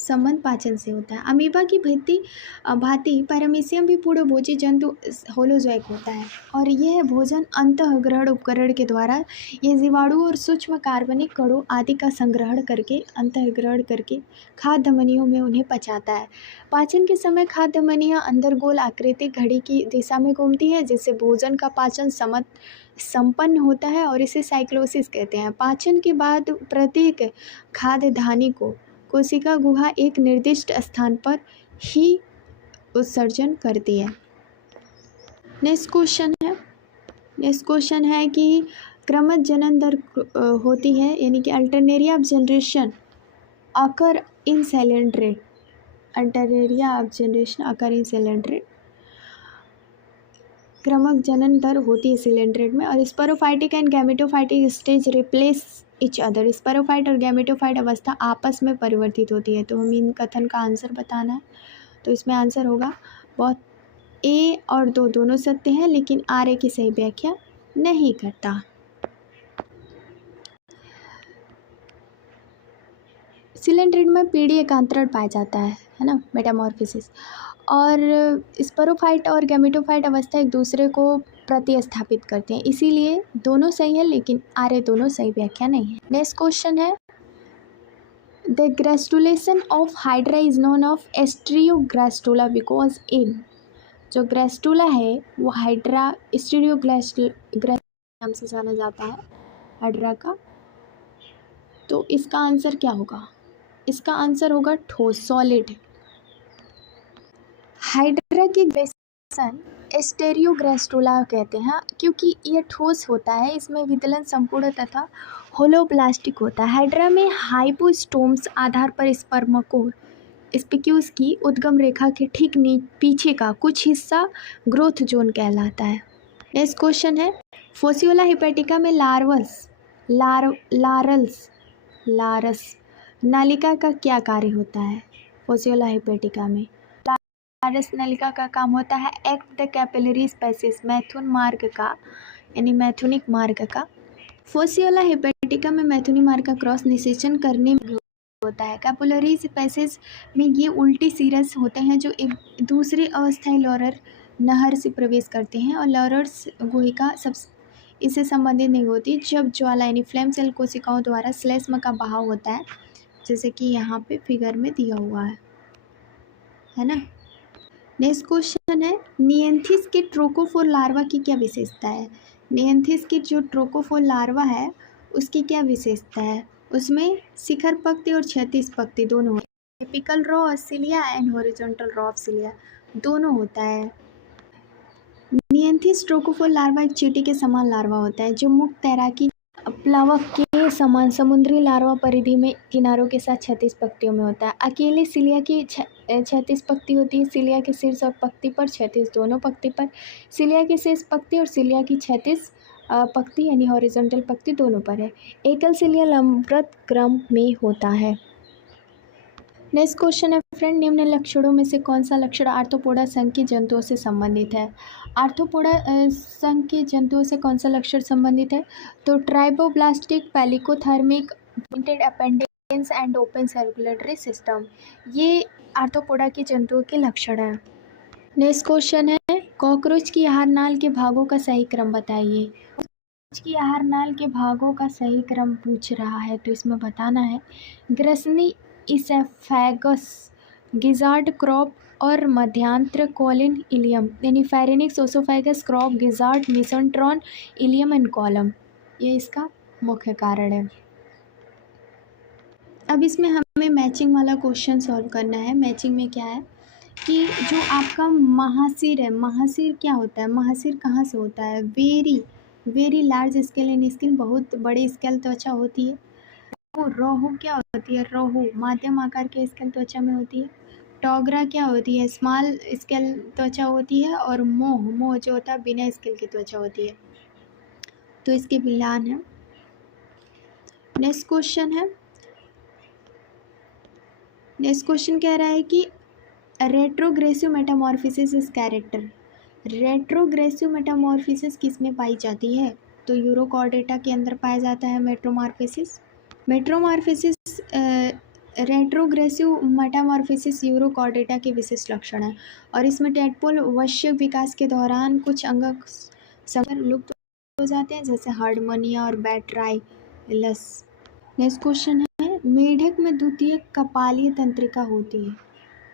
संबंध पाचन से होता है। अमीबा की भांति पैरामीशियम भी पूर्णभोजी जंतु होलोजोइक होता है और यह भोजन अंतःग्रहण उपकरण के द्वारा ये जीवाणु और सूक्ष्म कार्बनिक कणों आदि का संग्रहण करके अंतःग्रहण करके खाद्य धमनियों में उन्हें पचाता है। पाचन के समय खाद्य धमनियाँ अंदर गोल आकृतिक घड़ी की दिशा में घूमती हैं जिससे भोजन का पाचन संपन्न होता है और इसे साइक्लोसिस कहते हैं। पाचन के बाद प्रत्येक खाद्य धानी को कोशिका गुहा एक निर्दिष्ट स्थान पर ही उत्सर्जन करती है। नेक्स्ट क्वेश्चन है कि क्रमश जनन दर होती है यानी कि अल्टरनेरिया ऑफ जनरेशन अकर इन सिलेंड्रेट। क्रमश जनन दर होती है सिलेंड्रेट में और sporophytic and gametophytic stage replace each other. Sporophyte और गैमेटोफाइट अवस्था आपस में परिवर्तित होती है। तो हमें इन कथन का आंसर बताना है। तो इसमें आंसर होगा बहुत ए और दो दोनों सत्य हैं लेकिन आर की सही व्याख्या नहीं करता। सिलेंड्रेट में पीढ़ी एकांतरण पाया जाता है ना, मेटामॉर्फोसिस। और स्पोरोफाइट और गैमेटोफाइट अवस्था एक दूसरे को प्रतिस्थापित करते हैं, इसीलिए दोनों सही है लेकिन आर दोनों सही व्याख्या नहीं है। नेक्स्ट क्वेश्चन है, the gastrulation of Hydra is known of stereogastrula because in. जो ग्रेस्टुला है वो हाइड्रा एस्ट्रियोग्रेस्टुला नाम से जाना जाता है हाइड्रा का। तो इसका आंसर क्या होगा? इसका आंसर होगा ठोस, सॉलिड। हाइड्रा की ग्रेस्टुलेशन एस्टेरियोग्रेस्टुला कहते हैं क्योंकि यह ठोस होता है, इसमें विदलन संपूर्ण तथा होलोब्लास्टिक होता है। हाइड्रा में हाइपोस्टोम्स आधार पर स्पर्मकोर स्पिक्यूस की उद्गम रेखा के ठीक पीछे का कुछ हिस्सा ग्रोथ जोन कहलाता है। नेक्स्ट क्वेश्चन है, फोसियोला हिपेटिका में लारस नलिका का क्या कार्य होता है? फोसियोला हिपेटिका में लारस नलिका का काम होता है एक्ट द कैपिलरी स्पेसिस, मैथुन मार्ग का यानी मैथुनिक मार्ग का। फोसियोला हिपेटिका में मैथुनी मार्ग का क्रॉस निषेचन करने में होता है। कैपिलरी स्पेसिस में ये उल्टी सीरस होते हैं जो एक दूसरे अस्थायी लॉरर नहर से प्रवेश करते हैं और लॉरर्स गुहिका इससे संबंधित नहीं होती जब ज्वाला यानी फ्लेम सेल कोशिकाओं द्वारा श्लेष्म का बहाव होता है, जैसे कि यहाँ पे फिगर में दिया हुआ है ना। नेक्स्ट क्वेश्चन है, नियंथिस के ट्रोकोफोर लार्वा की क्या विशेषता है? नियंथिस की जो ट्रोकोफोर लार्वा है उसकी क्या विशेषता है? उसमें शिखर पक्ति और क्षैतिज पक्ति दोनों होते हैं। Apical raw of cilia and horizontal raw of cilia दोनों होता है। नियंथिस ट्रोकोफोर लार्वा एक चींटी के समान लार्वा होता है जो मुक्त तैराकी प्लावक के समान समुद्री लार्वा परिधि में किनारों के साथ क्षैतिज पक्तियों में होता है। अकेले सिलिया की क्षैतिज पक्ति होती है, सिलिया के शीर्ष और पक्ति पर क्षैतिज दोनों पक्ति पर, सिलिया की शीर्ष पक्ति और सिलिया की क्षैतिज पक्ति यानी हॉरिजॉन्टल पक्ति दोनों पर है। एकल सिलिया लंबवत क्रम में होता है। नेक्स्ट क्वेश्चन है फ्रेंड, निम्न लक्षणों में से कौन सा लक्षण आर्थ्रोपोडा संघ के जंतुओं से संबंधित है? आर्थ्रोपोडा संघ के जंतुओं से कौन सा लक्षण संबंधित है? तो triploblastic, poikilothermic, jointed appendages and open circulatory system, ये आर्थ्रोपोडा के जंतुओं के लक्षण हैं। नेक्स्ट क्वेश्चन है, कॉकरोच की आहार नाल के भागों का सही क्रम बताइए। कॉकरोच की आहार नाल के भागों का सही क्रम पूछ रहा है तो इसमें बताना है ग्रसनी, इसैफेगस, गिजार्ड क्रॉप और मध्यांतर कोलिन इलियम, यानी pharynx, oesophagus, crop, gizzard, mesenteron, ileum and colon, ये इसका मुख्य कारण है। अब इसमें हमें मैचिंग वाला क्वेश्चन सॉल्व करना है। मैचिंग में क्या है कि जो आपका महासिर है, महासिर क्या होता है, महासिर कहाँ से होता है, very large scale in skin, बहुत बड़े स्केल त्वचा होती है। रोहू क्या होती है, रोहू मध्यम आकार के स्केल त्वचा में होती है। टोगरा क्या होती है, स्मॉल स्केल त्वचा होती है। और मोह जो होता है बिना स्केल की त्वचा होती है। तो इसके मिलान है। नेक्स्ट क्वेश्चन कह रहा है कि retrogressive Metamorphosis is character. Retrogressive Metamorphosis किस में पाई जाती है, तो यूरोकॉर्डेटा के अंदर पाया जाता है मेट्रोमॉर्फोसिस। रेट्रोग्रेसिव मेटामॉर्फोसिस यूरोकॉर्डेटा के विशिष्ट लक्षण है और इसमें टेडपोल वश्यक विकास के दौरान कुछ अंग संकर लुप्त हो जाते हैं, जैसे हार्डमोनिया और बैट्राइलस। नेक्स्ट क्वेश्चन है, मेढक में द्वितीय कपालीय तंत्रिका होती है।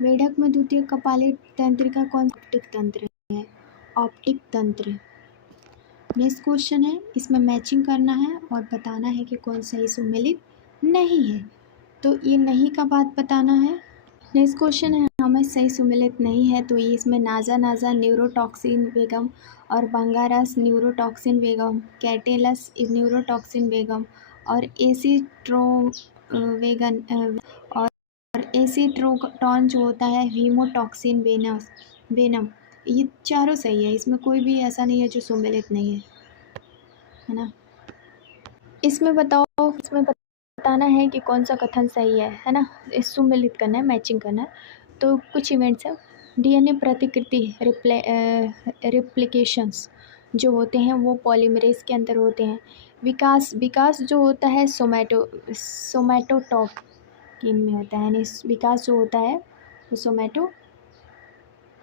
मेढक में द्वितीय कपालीय तंत्रिका कौन सा ऑप्टिक तंत्र है, ऑप्टिक तंत्र। नेक्स्ट क्वेश्चन है, इसमें मैचिंग करना है और बताना है कि कौन सही सुमेलित नहीं है, तो ये नहीं का बात बताना है। नेक्स्ट क्वेश्चन है, हमें सही सुमेलित नहीं है, तो ये इसमें नाजा न्यूरोटॉक्सिन वेगम और बंगारस न्यूरोटॉक्सिन वेगम, कैटेलस न्यूरोटॉक्सिन वेगम और एसीट्रोवेगन और एसीट्रोटॉन जो होता है हीमोटॉक्सिन वेनम, ये चारों सही है। इसमें कोई भी ऐसा नहीं है जो सुमेलित नहीं है ना। इसमें बताना है कि कौन सा कथन सही है ना। इस सुमेलित करना है, मैचिंग करना है। तो कुछ इवेंट्स है, डीएनए प्रतिकृति रिप्लिकेशंस जो होते हैं वो पॉलीमरेज के अंदर होते हैं। विकास जो होता है सोमैटोटॉकिन में होता है, यानी विकास जो होता है वो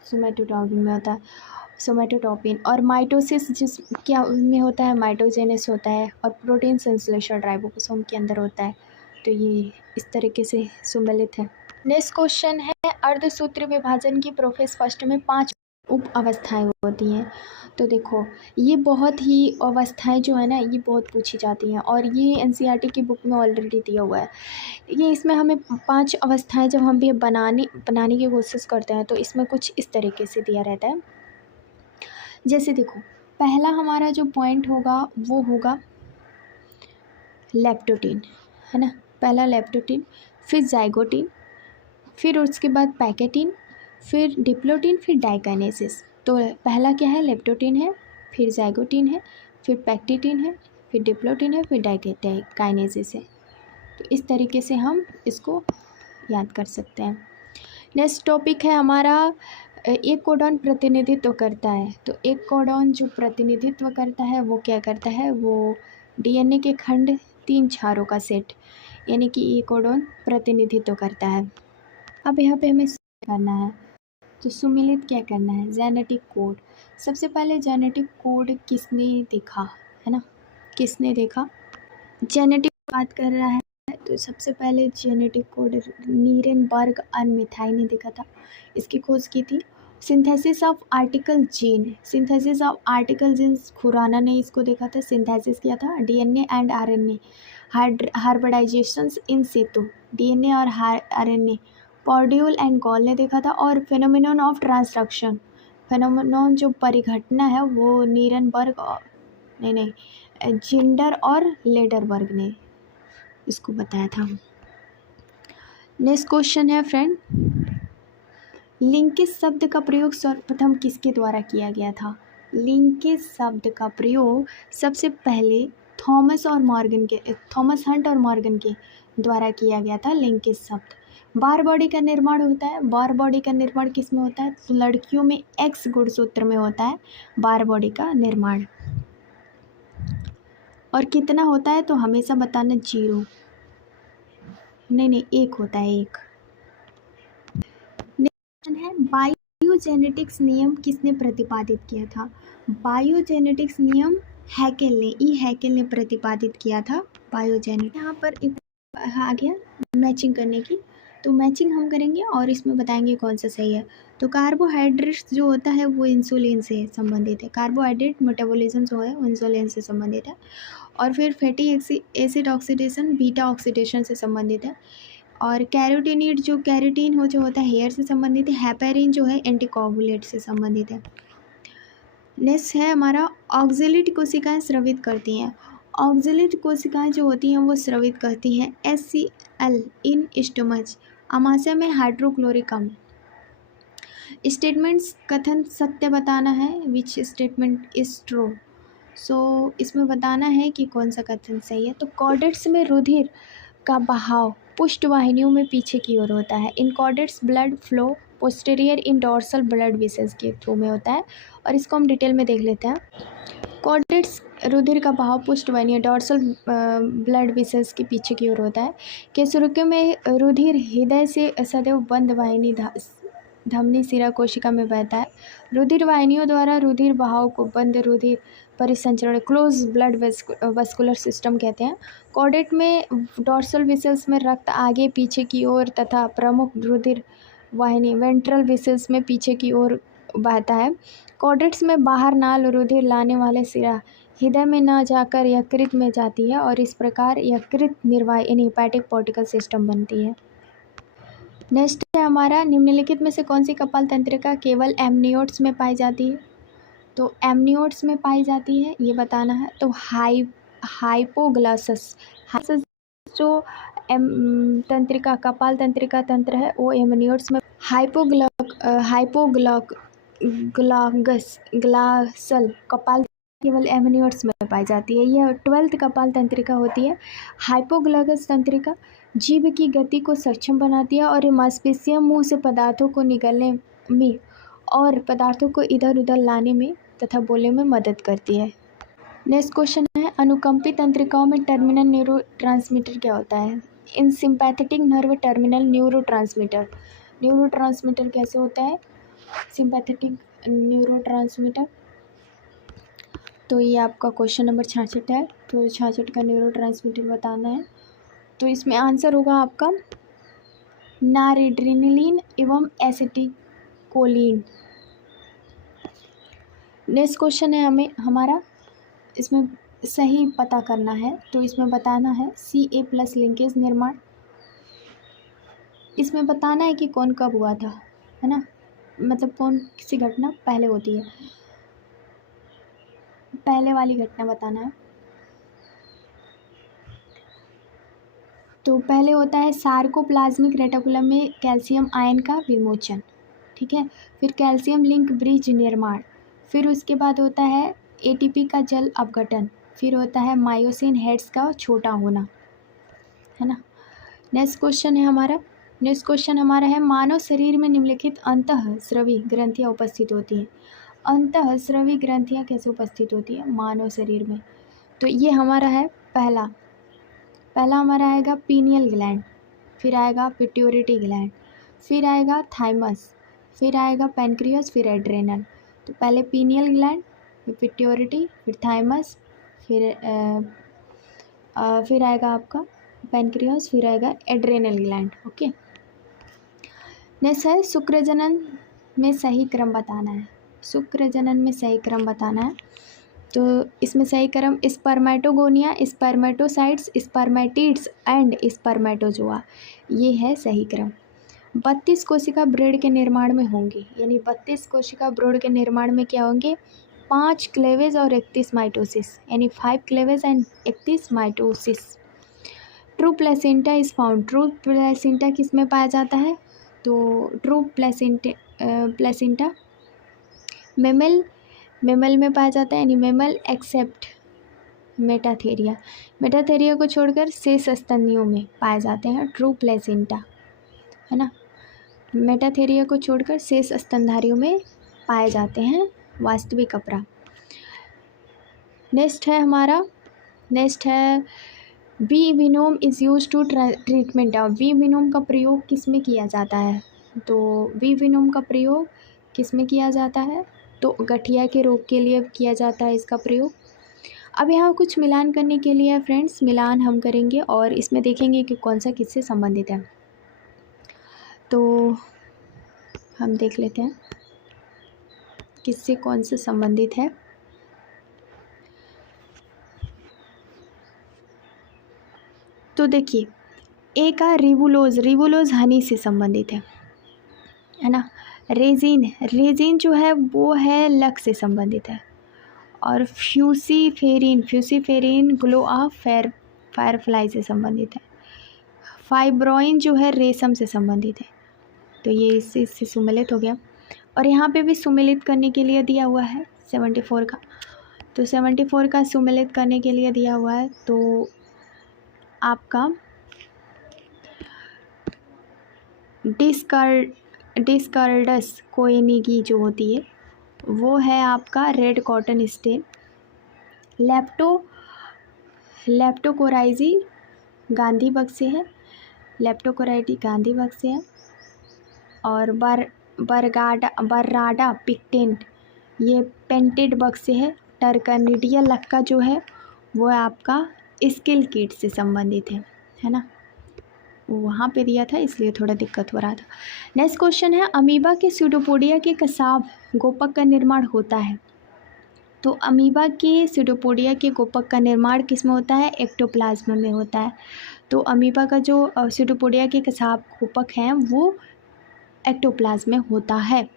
सोमैटोटॉकिन में होता है, सोमैटोटॉपिन। और माइटोसिस जिस क्या में होता है, माइटोजेनेस होता है। और प्रोटीन संश्लेषण राइबोसोम के अंदर होता है। तो ये इस तरीके से सुमेलित है। नेक्स्ट क्वेश्चन है, अर्धसूत्री विभाजन की प्रोफेज में 5 उप अवस्थाएँ होती हैं। तो देखो ये बहुत ही अवस्थाएं जो है ना, ये बहुत पूछी जाती हैं और ये एनसीईआरटी की बुक में ऑलरेडी दिया हुआ है। ये इसमें हमें 5 अवस्थाएं जब हम भी बनाने की कोशिश करते हैं तो इसमें कुछ इस तरीके से दिया रहता है। जैसे देखो, पहला हमारा जो पॉइंट होगा वो होगा लेप्टोटीन, है ना, पहला लेप्टोटीन, फिर जाइगोटीन, फिर उसके बाद पैकेटीन, फिर डिप्लोटीन, फिर डाइकाइनेसिस। तो पहला क्या है, लेप्टोटीन है, फिर जाइगोटीन है, फिर पैक्टिटीन है, फिर डिप्लोटीन है, फिर डाइकाइनेसिस है। तो इस तरीके से हम इसको याद कर सकते हैं। नेक्स्ट टॉपिक है हमारा, एक कोडॉन प्रतिनिधित्व करता है। तो एक कोडॉन जो प्रतिनिधित्व करता है वो क्या करता है, वो डीएनए के खंड 3 क्षारों का सेट, यानी कि एक कोडॉन प्रतिनिधित्व करता है। अब यहाँ पे हमें करना है, तो सुमेलित क्या करना है, जेनेटिक कोड। सबसे पहले जेनेटिक कोड किसने देखा, है ना, किसने देखा, जेनेटिक बात कर रहा है तो सबसे पहले जेनेटिक कोड नीरेनबर्ग और मिथाई ने देखा था, इसकी खोज की थी। Synthesis of artificial genes Khorana ने इसको देखा था, सिंथेसिस किया था। DNA and RNA hybridisation in situ, DNA और आरएनए पॉड्यूल एंड गॉल ने देखा था। और फेनोमेनन ऑफ ट्रांसडक्शन, फेनोमेनन जो परिघटना है वो नीरेनबर्ग जिंडर और लेडरबर्ग ने इसको बताया था। नेक्स्ट क्वेश्चन है फ्रेंड, लिंकेज शब्द का प्रयोग सर्वप्रथम किसके द्वारा किया गया था। लिंकेज शब्द का प्रयोग सबसे पहले थॉमस हंट और मॉर्गन के द्वारा किया गया था। लिंकेज शब्द बार बॉडी का निर्माण होता है। बार बॉडी का निर्माण किस में होता है, तो लड़कियों में एक्स गुणसूत्र में होता है बार बॉडी का निर्माण। और कितना होता है तो हमेशा बताना 0, नहीं 1 होता है, 1। है बायोजेनेटिक्स नियम किसने प्रतिपादित किया था। बायोजेनेटिक्स नियम हैकेल ने प्रतिपादित किया था बायोजेनेटिक्स। यहाँ पर एक आ गया मैचिंग करने की, तो मैचिंग हम करेंगे और इसमें बताएंगे कौन सा सही है। तो कार्बोहाइड्रेट्स जो होता है वो इंसुलिन से संबंधित है, कार्बोहाइड्रेट मेटाबॉलिज्म जो है वो इंसुलिन से संबंधित है। और फिर fatty acid oxidation beta oxidation से संबंधित है। और कैरोटीनिड जो कैरोटीन हो जो होता है हेयर से संबंधित है। हेपेरिन जो है एंटीकोगुलेट से संबंधित है। नेक्स्ट है हमारा ऑक्जेलेट कोशिकाएं स्रावित करती हैं। ऑक्जेलेट कोशिकाएं जो होती हैं वो स्रावित करती हैं HCl इन स्टोमच, आमाशय में हाइड्रोक्लोरिक अम्ल। स्टेटमेंट्स कथन सत्य बताना है, विच स्टेटमेंट इज ट्रू। सो इसमें बताना है कि कौन सा कथन सही है। तो कॉर्डेट्स में रुधिर का बहाव पुष्टवाहिनियों में पीछे की ओर होता है। इन कॉर्डेट्स ब्लड फ्लो पोस्टीरियर इन डॉर्सल ब्लड वेसल्स के थ्रू में होता है। और इसको हम डिटेल में देख लेते हैं। कॉर्डेट्स रुधिर का बहाव पुष्टवाहिनी डॉर्सल ब्लड वेसल्स के पीछे की ओर होता है। केसुरुके में रुधिर हृदय से सदैव बंद वाहिनी धमनी सिरा कोशिका में बहता है। रुधिर वाहिनियों द्वारा रुधिर बहाव को बंद रुधिर परिसंचरण क्लोज ब्लड वस्कुलर सिस्टम कहते हैं। कॉर्डेट में डॉर्सल वेसल्स में रक्त आगे पीछे की ओर तथा प्रमुख रुधिर वाहिनी वेंट्रल वेसल्स में पीछे की ओर बहता है। कॉर्डेट्स में बाहर नाल रुधिर लाने वाले सिरा हृदय में न जाकर यकृत में जाती है और इस प्रकार यकृत निर्वाह यानी हेपेटिक पोर्टिकल सिस्टम बनती है। नेक्स्ट है हमारा निम्नलिखित में से कौन सी कपाल तंत्रिका केवल एमनियोट्स में पाई जाती है। तो एमनियोट्स में पाई जाती है ये बताना है। तो हाइपोग्लॉसस जो तंत्रिका कपाल तंत्रिका तंत्र है वो एमनियोट्स में। ग्लासल कपाल केवल एमनियोट्स में पाई जाती है। यह 12th कपाल तंत्रिका होती है। हाइपोग्लॉगस तंत्रिका जीभ की गति को सक्षम बनाती है और ये मांसपेशियां मुंह से पदार्थों को निगलने में और पदार्थों को इधर उधर लाने में तथा बोलने में मदद करती है। नेक्स्ट क्वेश्चन है अनुकंपी तंत्रिकाओं में टर्मिनल न्यूरोट्रांसमीटर क्या होता है। इन सिंपैथेटिक नर्व टर्मिनल न्यूरोट्रांसमीटर कैसे होता है सिंपैथेटिक न्यूरोट्रांसमीटर। तो ये आपका क्वेश्चन नंबर 66 है। तो 66 का न्यूरोट्रांसमीटर बताना है। तो इसमें आंसर होगा आपका नॉरएड्रेनालिन एवं एसिटिकोलिन। नेक्स्ट क्वेश्चन है हमारा इसमें सही पता करना है। तो इसमें बताना है Ca+ लिंकेज निर्माण। इसमें बताना है कि कौन कब हुआ था, है ना, मतलब कौन सी घटना पहले होती है, पहले वाली घटना बताना है। तो पहले होता है सार्कोप्लाज्मिक रेटिकुलम में कैल्शियम आयन का विमोचन, ठीक है। फिर कैल्शियम लिंक ब्रिज निर्माण। फिर उसके बाद होता है ATP का जल अपघटन। फिर होता है मायोसिन हेड्स का छोटा होना, है ना। नेक्स्ट क्वेश्चन हमारा है मानव शरीर में निम्नलिखित अंतःस्रवी ग्रंथियाँ उपस्थित होती हैं। अंतःस्रवी ग्रंथियाँ कैसे उपस्थित होती है मानव शरीर में। तो ये हमारा है पहला हमारा आएगा पीनियल ग्लैंड, फिर आएगा पिट्यूटरी ग्लैंड, फिर आएगा थाइमस, फिर आएगा पैनक्रियास, फिर एड्रेनल। तो पहले पीनियल ग्लैंड, फिर पिट्यूटरी, फिर थाइमस, फिर आएगा आपका पैनक्रियास, फिर आएगा एड्रेनल ग्लैंड। ओके। नेक्स्ट है शुक्रजनन में सही क्रम बताना है। शुक्रजनन में सही क्रम बताना है। तो इसमें सही क्रम spermatogonia, spermatocytes, spermatids and spermatozoa, ये है सही क्रम। 32 कोशिका ब्रेड के निर्माण में होंगी, यानी 32 कोशिका ब्रेड के निर्माण में क्या होंगे 5 क्लेवेज और 31 माइटोसिस, यानी 5 cleavage and 31 mitosis. True placenta is found. True placenta किस में पाया जाता है। तो ट्रू प्लेसेंटा मेमल में पाया जाता है, यानी मेमल एक्सेप्ट मेटाथेरिया को छोड़कर शेष स्तनियों में पाए जाते हैं ट्रू प्लेसेंटा, है ना। मेटाथेरिया को छोड़कर शेष स्तनधारियों में पाए जाते हैं वास्तविक अपरा। नेक्स्ट है bee venom is use to treatment of. Bee venom का प्रयोग किस में किया जाता है। तो वी विनोम का प्रयोग किस में किया जाता है, तो गठिया के रोग के लिए किया जाता है इसका प्रयोग। अब यहाँ कुछ मिलान करने के लिए फ्रेंड्स, मिलान हम करेंगे और इसमें देखेंगे कि कौन सा किससे संबंधित है। तो हम देख लेते हैं किससे कौन से संबंधित है। तो देखिए, एक रिवुलोज हनी से संबंधित है ना। रेजिन जो है वो है लक से संबंधित है। और फ्यूसीफेरिन ग्लो ऑफ फायरफ्लाई से संबंधित है। फाइब्रोइन जो है रेशम से संबंधित है। तो ये इससे सुमेलित हो गया। और यहाँ पे भी सुमेलित करने के लिए दिया हुआ है 74 का। तो 74 का सुमेलित करने के लिए दिया हुआ है। तो आपका डिस्कर्डस कोएनिगी जो होती है वो है आपका रेड कॉटन स्टेन। लेप्टोकोराइजी गांधीबग से है। और बर्राडा पिक्टेंट ये पेंटेड बग से है। टर्कनिडिया लक्का जो है वो आपका स्किल किट से संबंधित है ना। वहाँ पे दिया था इसलिए थोड़ा दिक्कत हो रहा था। नेक्स्ट क्वेश्चन है, अमीबा के स्यूडोपोडिया के कसाब गोपक का निर्माण होता है। तो अमीबा के स्यूडोपोडिया के गोपक का निर्माण किस में होता है? एक्टोप्लाज्म में होता है। तो अमीबा का जो स्यूडोपोडिया के कसाब गोपक हैं वो एक्टोप्लाज्म में होता है।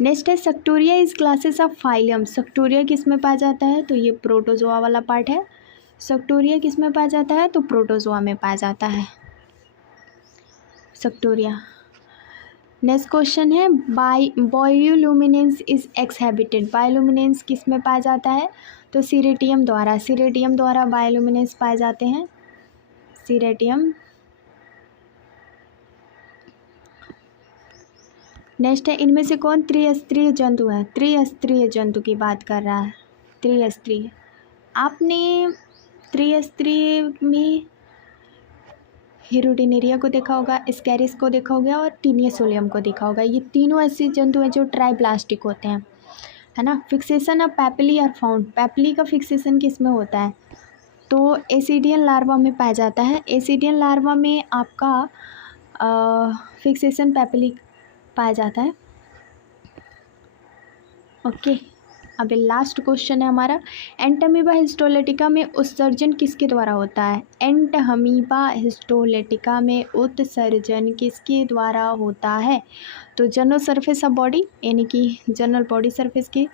नेक्स्ट है, सक्टोरिया इज क्लासेस ऑफ फाइलम। सक्टोरिया किस में पाया जाता है? तो ये प्रोटोजोआ वाला पार्ट है। सक्टोरिया किस में पाया जाता है? तो प्रोटोजोआ में पाया जाता है सक्टोरिया। नेक्स्ट क्वेश्चन है, बायोल्यूमिनेंस इज एक्सहैबिटेड। बायोल्यूमिनेंस किस में पाया जाता है? तो सीरेटियम द्वारा बायोल्यूमिनेंस पाए जाते हैं। सीरेटियम। नेक्स्ट है, इनमें से कौन त्रिस्तरीय जंतु है? त्रिस्तरीय जंतु की बात कर रहा है। त्रिस्तरीय, आपने त्रिस्तरीय में हिरोडिनेरिया को देखा होगा, स्कैरिस को देखा होगा और टीनियसोलियम को देखा होगा। ये तीनों ऐसे जंतु हैं जो ट्राइब्लास्टिक होते हैं, है ना। Fixation of papillae are found. Papillae का फिक्सेशन किस में होता है? तो एसिडियन लार्वा में पाया जाता है। एसिडियन लार्वा में आपका फिक्सेशन पैपिली पाया जाता है। ओके, अब लास्ट क्वेश्चन है हमारा, एंटमीबा हिस्टोलेटिका में उत्सर्जन किसके द्वारा होता है? एंटमीबा हिस्टोलेटिका में उत्सर्जन किसके द्वारा होता है? तो जनरल सरफेस ऑफ बॉडी, यानी कि जनरल बॉडी सरफेस की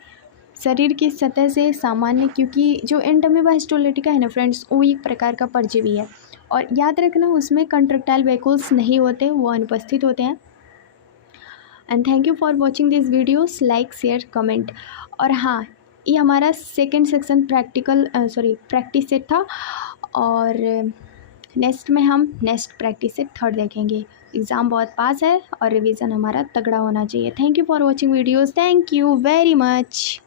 शरीर की सतह से सामान्य, क्योंकि जो एंटमीबा हिस्टोलेटिका है ना फ्रेंड्स, वो एक प्रकार का परजीवी है। और याद रखना उसमें कंट्रैक्टाइल वैक्यूल्स नहीं होते, वो अनुपस्थित होते हैं। And thank you for watching this videos, like share comment. और हाँ, ये हमारा सेकंड सेक्शन प्रैक्टिस सेट था। और नेक्स्ट में हम नेक्स्ट प्रैक्टिस सेट थर्ड देखेंगे। एग्ज़ाम बहुत पास है और रिवीजन हमारा तगड़ा होना चाहिए। Thank you for watching videos. Thank you very much.